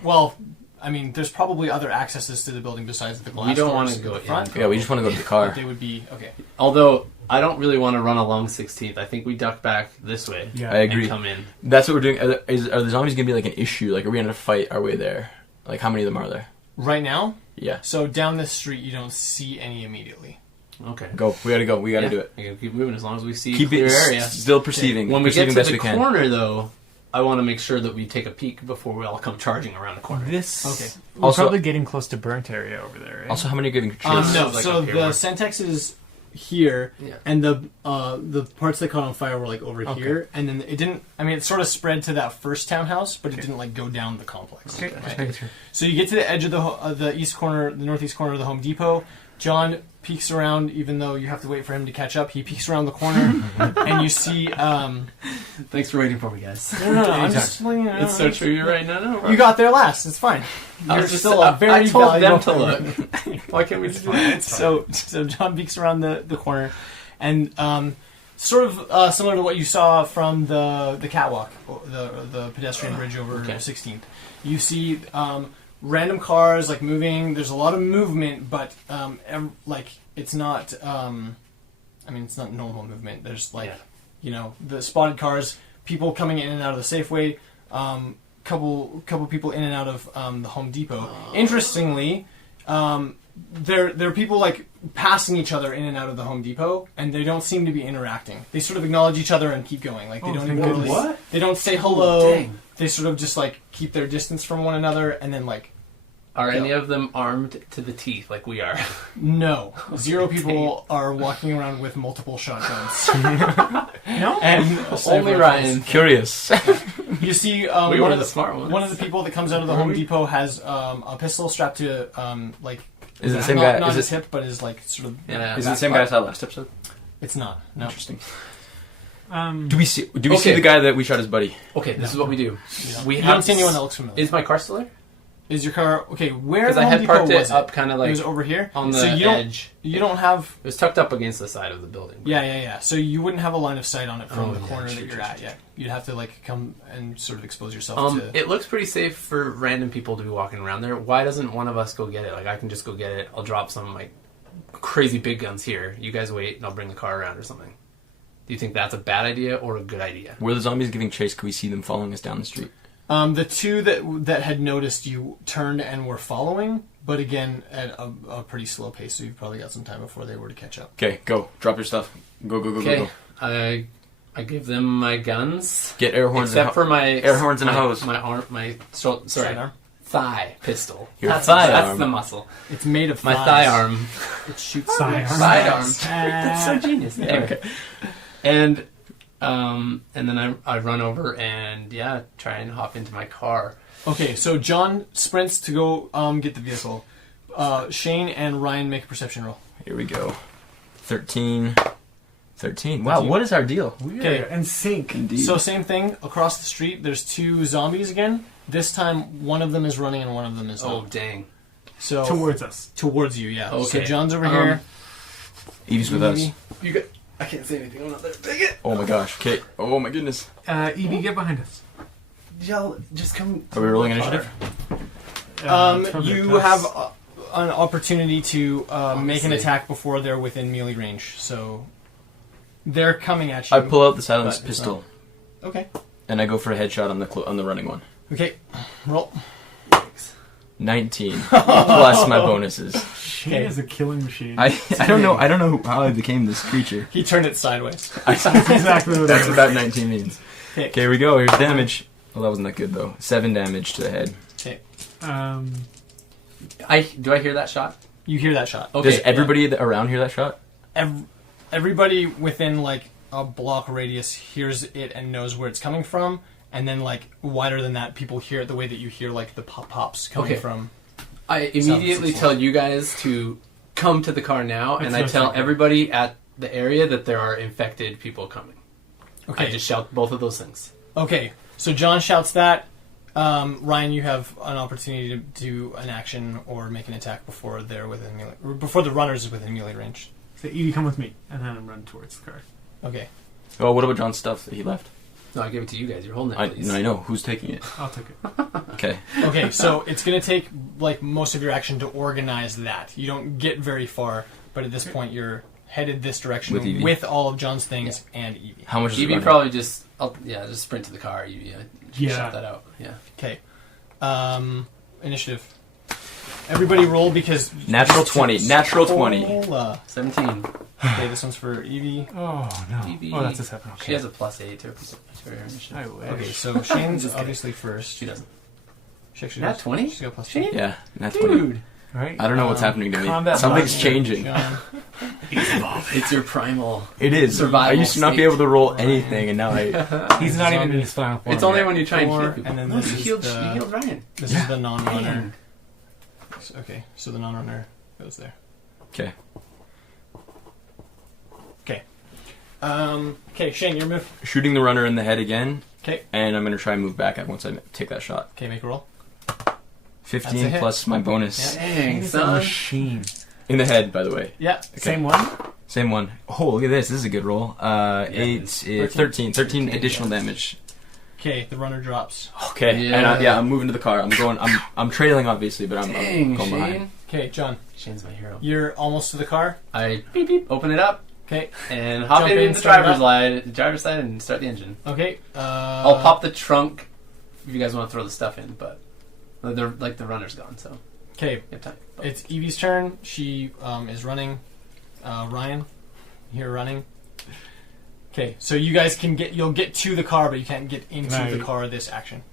there's probably other accesses to the building besides the glass. We don't doors want to at go the front. in. Yeah, we just want to go to the But car. they would be okay. Although, I don't really want to run along 16th. I think we duck back this way. Yeah. I agree. And come in. That's what we're doing. Are the zombies going to be like an issue? Like, are we going to fight our way there? Like, how many of them are there? Right now, Yeah. so down this street, you don't see any immediately. Okay. Go. We got to go. We got to Yeah, do it. I gotta keep moving as long as we see Keep clear it area. still perceiving. When we get perceiving to best the we can. corner, though, I want to make sure that we take a peek before we all come charging around the corner. This. Okay. We're Also- probably getting close to burnt area over there. Right? Also, how many are giving chase? No, Sounds like so up here the more. Sentex is here, Yeah. and the parts that caught on fire were like over Okay. here, and then it didn't. I mean, it sort of spread to that first townhouse, but it didn't like go down the complex. Okay. Just making sure. So you get to the edge of the east corner, the northeast corner of the Home Depot. John peeks around, even though you have to wait for him to catch up. He peeks around the corner, and you see. Thanks for waiting for me, guys. No, I'm just letting you know. It's so true. You're right. No. You got there last. It's fine. I You're was just still a very I told them to valuable- look. Why can't we just do it? So John peeks around the corner, and sort of similar to what you saw from the catwalk, the pedestrian bridge over Okay. 16th. You see random cars like moving. There's a lot of movement, but it's not. I mean, it's not normal movement. There's the spotted cars, people coming in and out of the Safeway. Couple people in and out of the Home Depot. Interestingly, there are people like passing each other in and out of the Home Depot, and they don't seem to be interacting. They sort of acknowledge each other and keep going. Like they don't thank even goodness. really, they don't say hello. dang. They sort of just like keep their distance from one another, and then like Are any of them armed to the teeth like we are? no, 0 people are walking around with multiple shotguns. No. And Only Ryan. Curious. You see, We one were of the smart ones. One of the people that comes out of the Home Depot has a pistol strapped to like Is it the same not, guy? Not Is his it, hip, but his like sort of. Yeah. is it the same guy I saw last episode? It's not. No. Interesting. Um, Do we see Okay. the guy that we shot his buddy? Okay, this is what we do. We You haven't seen anyone that looks familiar. Is my car still there? Is your car okay? Where Because the I Home had Depot parked was it up kind of It like was over here on the so you edge. You don't have. It was tucked up against the side of the building. Yeah. So you wouldn't have a line of sight on it from Oh, the yeah, corner true, that you're true, at true. yet. You'd have to like come and sort of expose yourself to. It looks pretty safe for random people to be walking around there. Why doesn't one of us go get it? Like, I can just go get it. I'll drop some like crazy big guns here. You guys wait, and I'll bring the car around or something. Do you think that's a bad idea or a good idea? Were the zombies giving chase? Could we see them following us down the street? The two that had noticed you turned and were following, but again at a pretty slow pace, so you've probably got some time before they were to catch up. Okay, go. Drop your stuff. Go. Okay, I give them my guns, Get air horns. except for my air horns and a hose. My arm, Sidearm. thigh pistol. Your That's thigh That's arm. the muscle. It's made of My thighs. thigh arm. It shoots Sidearm. Sidearm. Nice. That's so genius. Anyway. And then I run over and try and hop into my car. Okay, so John sprints to go get the vehicle. Shane and Ryan make a perception roll. Here we go. 13. Wow, what is our deal? we Okay. are in sync. Indeed. So same thing across the street. There's two zombies again. This time one of them is running and one of them is Oh not. dang! So Towards us. towards you, yeah. So Okay. John's over here. Evie's with us. Evie. You got. I can't say anything. I'm not there. Dang it! Oh my gosh. Okay. Oh my goodness. Evie, get behind us. Y'all just come. Are we rolling initiative? You have an opportunity to make an Obviously. attack before they're within melee range. So they're coming at you. I pull out the silenced But it's pistol Okay. and I go for a headshot on the running one. Okay. Roll. 19 plus my bonuses. Shane Okay. is a killing machine. I don't know how I became this creature. He turned it sideways. That's exactly what That's that what that 19 means. Okay. Okay, here we go. Here's damage. Well, that wasn't that good though. 7 damage to the head. Okay. Do I hear that shot? You hear that shot. Okay. Does everybody around hear that shot? Everybody within like a block radius hears it and knows where it's coming from, and then like wider than that, people hear it the way that you hear like the pops coming Okay. from. I immediately tell you guys to come to the car now, and I That's tell okay. everybody at the area that there are infected people coming. Okay. I just shout both of those things. Okay. So John shouts that. Ryan, you have an opportunity to do an action or make an attack before they're within melee, or before the runners is within melee range. So Evie, come with me, and then run towards the car. Okay. Oh, what about John's stuff that he left? No, I give it to you guys. You're holding it, please. I know. Who's taking it? I'll take it. Okay. Okay, so it's going to take like most of your action to organize that. You don't get very far, but at this point you're headed this direction With Evie. with all of John's things and Evie. How much is it Evie running? probably just sprint to the car. Evie, Yeah. shout that out. Yeah. Okay. Initiative. Everybody roll because Natural 20. Natural 20. Hola. 17. Okay, this one's for Evie. Oh, no. Evie. Oh, that's just happening. She has a +8 to her initiative. I wish. Okay, so Shane's Just kidding. obviously first. She doesn't. She actually Nat does. 20? She's got +2. Shane? Yeah, that's 20. Dude, Right? I don't know what's happening to me. combat Something's button. changing. John. it's your primal. It is. Survival I used to not be state. able to roll anything, and now I. He's not even Zombie. in his final form. It's only yet. when you try and 4, kill people. and then No, this you is healed, the- you healed Ryan. This is the non-runner. Man. Okay, so the non-runner goes there. Okay. Okay. Okay, Shane, your move. Shooting the runner in the head again, Okay. and I'm going to try and move back once I take that shot. Okay, make a roll. 15 hit. plus my bonus. Dang, He's a son. machine. In the head, by the way. Yeah. Same one? Same one. Oh, look at this. This is a good roll. 8, 13 additional damage. Okay, the runner drops. Okay. Yeah. And I'm moving to the car. I'm trailing obviously, but I'm Dang, going Shane. behind. Okay, John, Shane's my hero. you're almost to the car. I beep beep, open it up, Okay. and hop Jump in in, the start it driver's side, and start the engine. Okay. I'll pop the trunk if you guys want to throw the stuff in, but the runner's gone, so Okay, you have time. But it's Evie's turn. She is running. Ryan, you're running. Okay, so you guys you'll get to the car, but you can't get into Right. the car this action.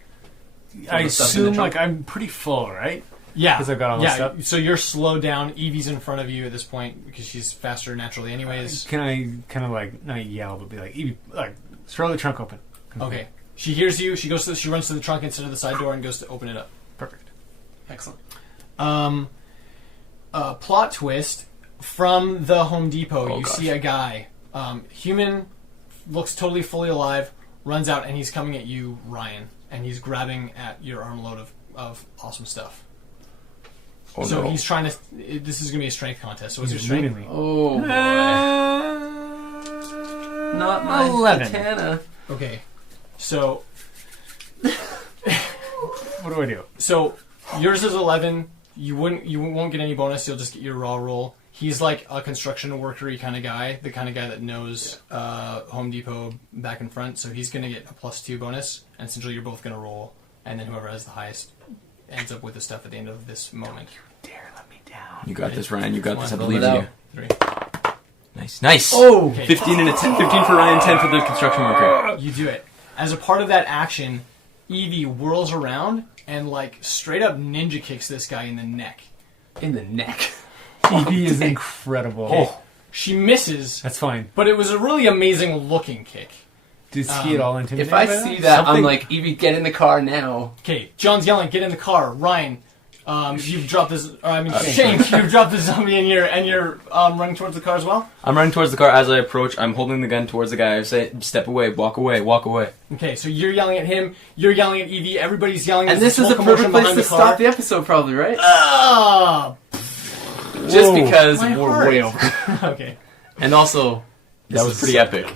I the stuff in the assume, trunk? like, I'm pretty full, right? Yeah, 'Cause I've got all this yeah. stuff? So you're slowed down. Evie's in front of you at this point because she's faster naturally, anyways. Can I kind of, like, not yell, but be like, Evie, like, throw the trunk open. Okay. She hears you. She runs to the trunk instead of the side door and goes to open it up. Perfect. excellent. Plot twist from the Home Depot. Oh, You gosh. see a guy Human looks totally fully alive, runs out, and he's coming at you, Ryan, and he's grabbing at your armload of awesome stuff. Oh, so no. he's trying to. This is going to be a strength contest. So what's your strength? Immediately. Oh, boy. Not my 11. katana. Okay, so What do I do? so yours is 11. You won't get any bonus. You'll just get your raw roll. He's like a construction workery kind of guy, the kind of guy that knows Home Depot back and front. So he's going to get a +2 bonus, and essentially you're both going to roll, and then whoever has the highest ends up with the stuff at the end of this moment. Dare let me down. You got this, Ryan. You got this. I Roll believe it in out. you. 3. Nice. Oh! Okay. 15 and a 10. 15 for Ryan, 10 for the construction worker. You do it. As a part of that action, Evie whirls around and like straight up ninja kicks this guy in the neck. In the neck. Evie is incredible. Oh. She misses, That's fine. but it was a really amazing looking kick. Is he at all intimidated If I by see that, I'm Something- like, Evie, get in the car now. Okay, John's yelling, "Get in the car, Ryan!" You've dropped this. Shane, you've dropped the zombie in here, and you're running towards the car as well. I'm running towards the car. As I approach, I'm holding the gun towards the guy. I say, step away, walk away, walk away. Okay, so you're yelling at him. You're yelling at Evie. Everybody's yelling. And There's this is whole the perfect commotion place behind to the car. stop the episode, probably, right? Ah! Just Whoa. because My we're heart. way over. Okay. And also, That was pretty epic.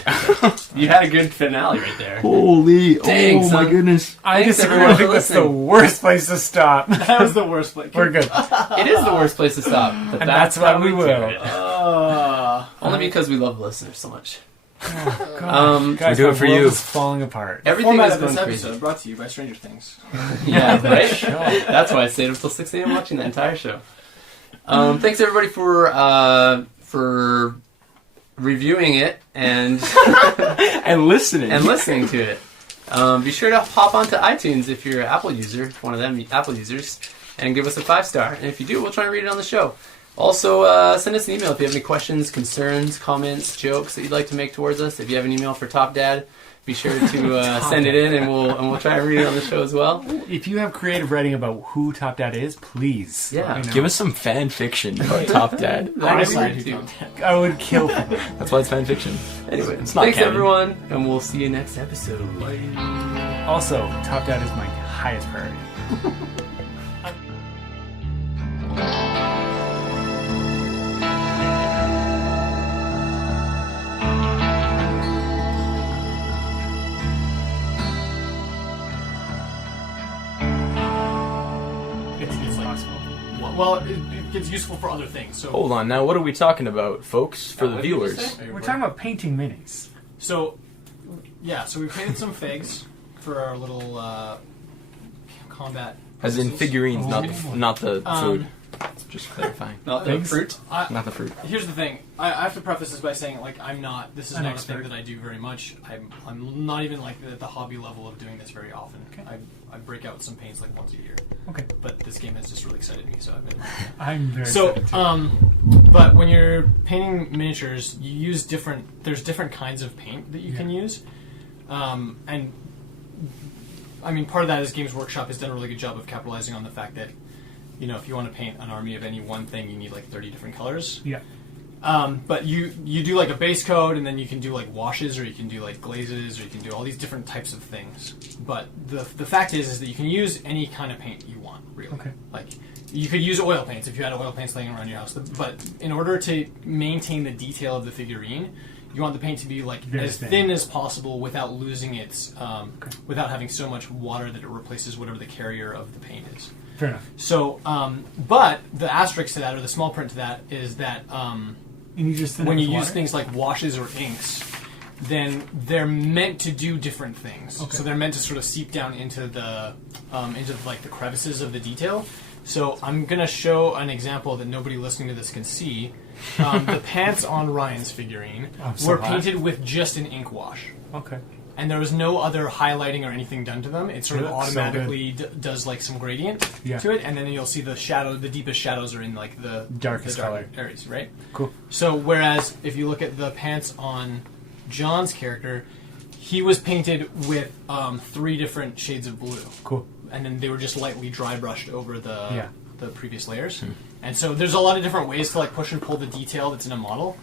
you had a good finale right there. Holy, Dang, son. goodness. I Thanks, disagree. everyone, I think for that's the listening. worst place to stop. That was the worst place. We're good. It is the worst place to stop. But And that's why how we do will. it. Uh, Only because we love listeners so much. Guys, do it my for world you. is falling apart. Everything format is of this going episode crazy. brought to you by Stranger Things. Yeah, right? That's why I stayed up till 6 a.m. watching the entire show. Thanks everybody for reviewing it and And listening. listening to it. Be sure to hop onto iTunes if you're an Apple user, one of them Apple users, and give us a 5-star. And if you do, we'll try and read it on the show. Also, send us an email if you have any questions, concerns, comments, jokes that you'd like to make towards us. If you have an email for Top Dad, be sure to send it in, and we'll try and read it on the show as well. If you have creative writing about who Top Dad is, please. Yeah. let me know. Give us some fan fiction about Top Dad. That'd be Honestly, weird, too. I would kill for that. That's why it's fan fiction. Anyway, It's not thanks canon. everyone, and we'll see you next episode. Also, Top Dad is my highest priority. It's possible. Well, it gets useful for other things. So, Hold on, now what are we talking about, folks, for the What did you viewers? say? We're talking about painting minis. so we painted some figs for our little combat. As in purposes. figurines, not the food. Um, Just clarifying. Not the Thanks. fruit. Not the fruit. Here's the thing. I have to preface this by saying, like, this is An not expert. a thing that I do very much. I'm not even, like, at the hobby level of doing this very often. Okay. I break out some paints, like, once a year. Okay. But this game has just really excited me, so I've been... I'm very So, excited too. but when you're painting miniatures, you use there's different kinds of paint that you can use. And, I mean, part of that is Games Workshop has done a really good job of capitalizing on the fact that, you know, if you want to paint an army of any one thing, you need, like, 30 different colors. Yeah. But you do like a base coat, and then you can do like washes, or you can do like glazes, or you can do all these different types of things. But the fact is that you can use any kind of paint you want, really. Okay. Like you could use oil paints if you had oil paints laying around your house. But in order to maintain the detail of the figurine, you want the paint to be like Very as thin. thin as possible without losing its, without having so much water that it replaces whatever the carrier of the paint is. Fair enough. So, but the asterisk to that, or the small print to that, is that And you just when you use things like washes or inks, then they're meant to do different things. Okay. So they're meant to sort of seep down into the like the crevices of the detail. So I'm gonna show an example that nobody listening to this can see. The pants on Ryan's figurine I'm so were glad. painted with just an ink wash. Okay. And there was no other highlighting or anything done to them. It sort of That's so automatically does like some gradient Yeah. to it, and then you'll see the shadow. The deepest shadows are in like the Darkest dark color. areas, right? Cool. So whereas if you look at the pants on John's character, he was painted with 3 different shades of blue, Cool. and then they were just lightly dry brushed over the previous layers. Hmm. And so there's a lot of different ways to like push and pull the detail that's in a model.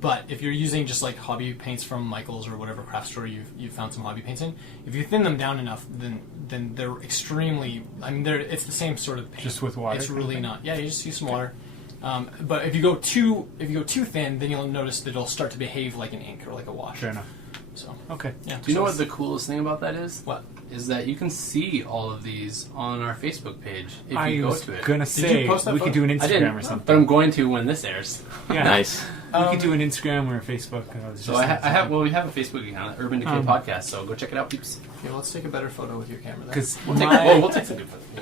But if you're using just like hobby paints from Michael's or whatever craft store you've found some hobby paints in, if you thin them down enough, then they're extremely. I mean, it's the same sort of paint. Just with water. It's really not. Yeah, you just use some water. But if you go too thin, then you'll notice that it'll start to behave like an ink or like a wash. Fair enough. So Okay. yeah. Do you know what the coolest thing about that is? What? Is that you can see all of these on our Facebook page if I you go was to it. gonna say post that we could photo? do an I didn't, Instagram or something. but I'm going to when this airs. Yeah. Nice. We could do an Instagram or a Facebook. So we have a Facebook account, Urban Decay Podcast. So go check it out, peeps. Okay, let's take a better photo with your camera. Then. Because We'll take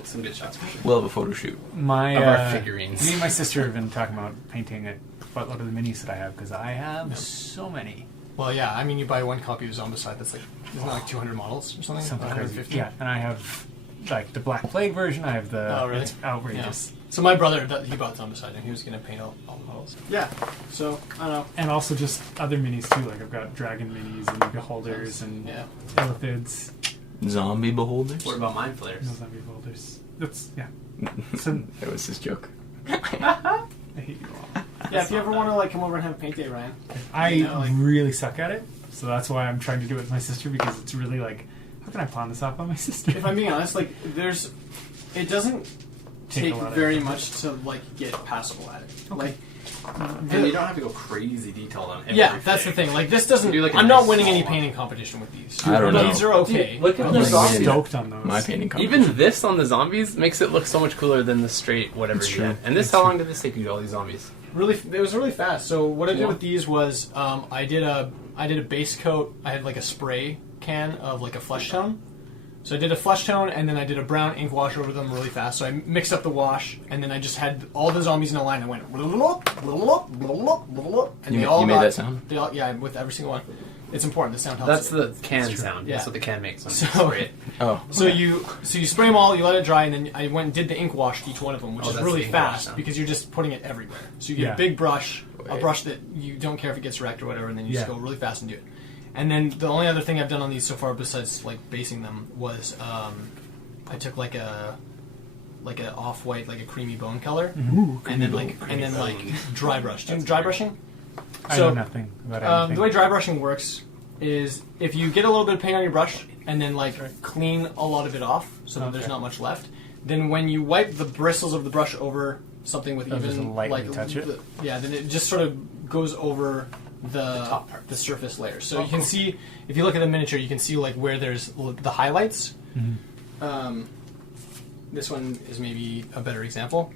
some good shots for sure. We'll have a photo shoot. my Of our figurines. Me and my sister have been talking about painting a buttload of the minis that I have because I have so many. Well, yeah. I mean, you buy one copy of Zombicide that's like isn't it like 200 models or something? Something crazy. 150? Yeah, and I have like the Black Plague version. I have the. Oh, really? It's outrageous. Yeah. So my brother, he bought Zombicide and he was going to paint all the models. Yeah. So I don't know. And also just other minis too. Like I've got dragon minis and beholders and Yeah. illithids. Zombie beholders? What about mind flares? No zombie beholders. That's So That was his joke. I hate you all. Yeah. If you ever want to like come over and have a paint day, Ryan. I You know, like- really suck at it, so that's why I'm trying to do it with my sister because it's really like, how can I pawn this off on my sister? If I'm being honest, like it doesn't Take take a lot of very effort. much to like get passable at it. Like. And you don't have to go crazy detailed on everything. Yeah, that's the thing. Like this doesn't. Do like a I'm not nice winning any small one. painting competition with these. I don't know. These are okay. Dude, look at I'm the like zombies. Stoked on those. My painting competition. Even this on the zombies makes it look so much cooler than the straight whatever It's you true. get. And this, It's how true. long did this take you to all these zombies? It was really fast. So what I did Yeah. with these was I did a base coat. I had like a spray can of like a flesh tone. So I did a flesh tone and then I did a brown ink wash over them really fast. So I mixed up the wash and then I just had all the zombies in a line. I went and You they all made got, that sound? They all, yeah, with every single one. It's important. The sound helps. That's it. the can true. sound. Yeah. That's what the can makes when So- you spray it. Oh. So you spray them all, you let it dry, and then I went and did the ink wash to each one of them, which Oh, is that's really the ink wash fast sound. because you're just putting it everywhere. So you get Yeah. a big brush, a Right. brush that you don't care if it gets wrecked or whatever, and then you just Yeah. go really fast and do it. And then the only other thing I've done on these so far, besides like basing them, was I took like a off-white, like a creamy bone color, and then like dry brush. Do you know dry brushing? I So, know nothing about anything. the way dry brushing works is if you get a little bit of paint on your brush and then like clean a lot of it off so that there's Okay. not much left, then when you wipe the bristles of the brush over something with Just even lightly like touch it? then it just sort of goes over the top part. the surface layer. So you can see if you look at the miniature, you can see like where there's the highlights. This one is maybe a better example.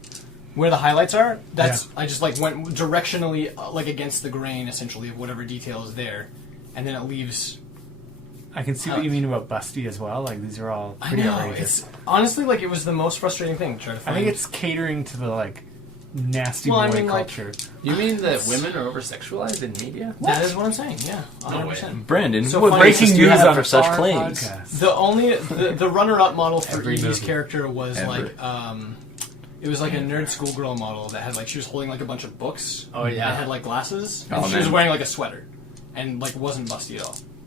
Where the highlights are, that's I just like went directionally like against the grain essentially of whatever detail is there, and then it leaves. I can see what you mean about busty as well. Like these are all I pretty know outrageous. it's honestly like it was the most frustrating thing to try to I find. think it's catering to the like nasty Well, I boy mean, like- culture. You mean that women are over sexualized in media? that is what I'm saying. Yeah, 100%. Brandon, So what funny. basis do you news have on for such our claims? podcast. The runner-up model for Every Evie's movie. character was Ever. like it was like a nerd schoolgirl model that had like she was holding like a bunch of books. Oh, yeah. And had like glasses. And Oh, she was man. wearing like a sweater, and like wasn't busty at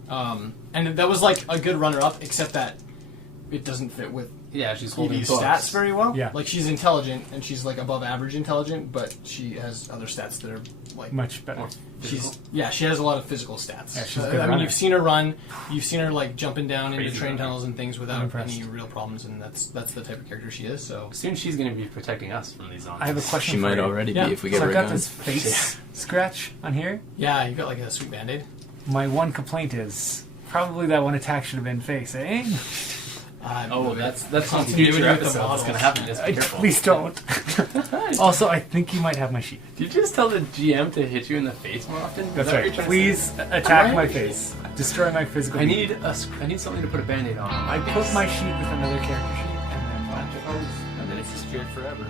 all. And that was like a good runner-up, except that it doesn't fit with Yeah, she's holding Evie's books. stats very well. Yeah. Like she's intelligent and she's like above average intelligent, but she has other stats that are like Much better. More physical. she has a lot of physical stats. Yeah, she's a good I mean, runner. you've seen her run. You've seen her like jumping down into Crazy train runner. tunnels and things I'm without impressed. any real problems, and that's the type of character she is. So Soon she's going to be protecting us from these zombies. I have a question. She for might you. already Yeah. be if we give So her I've a got gun. this face scratch on here. yeah, you got like a sweet band-aid. My one complaint is probably that one attack should have been face, eh? Oh, that's some Continuity future with the episode that's models. going to happen. Just be careful. Please don't. Also, I think you might have my sheet. Did you just tell the GM to hit you in the face more often? Is That's that what right. you're trying to Please say? attack my Right. face. Destroy my physical. I being. need something to put a band-aid on. I put my sheet with another character sheet and then and then it's disappeared forever.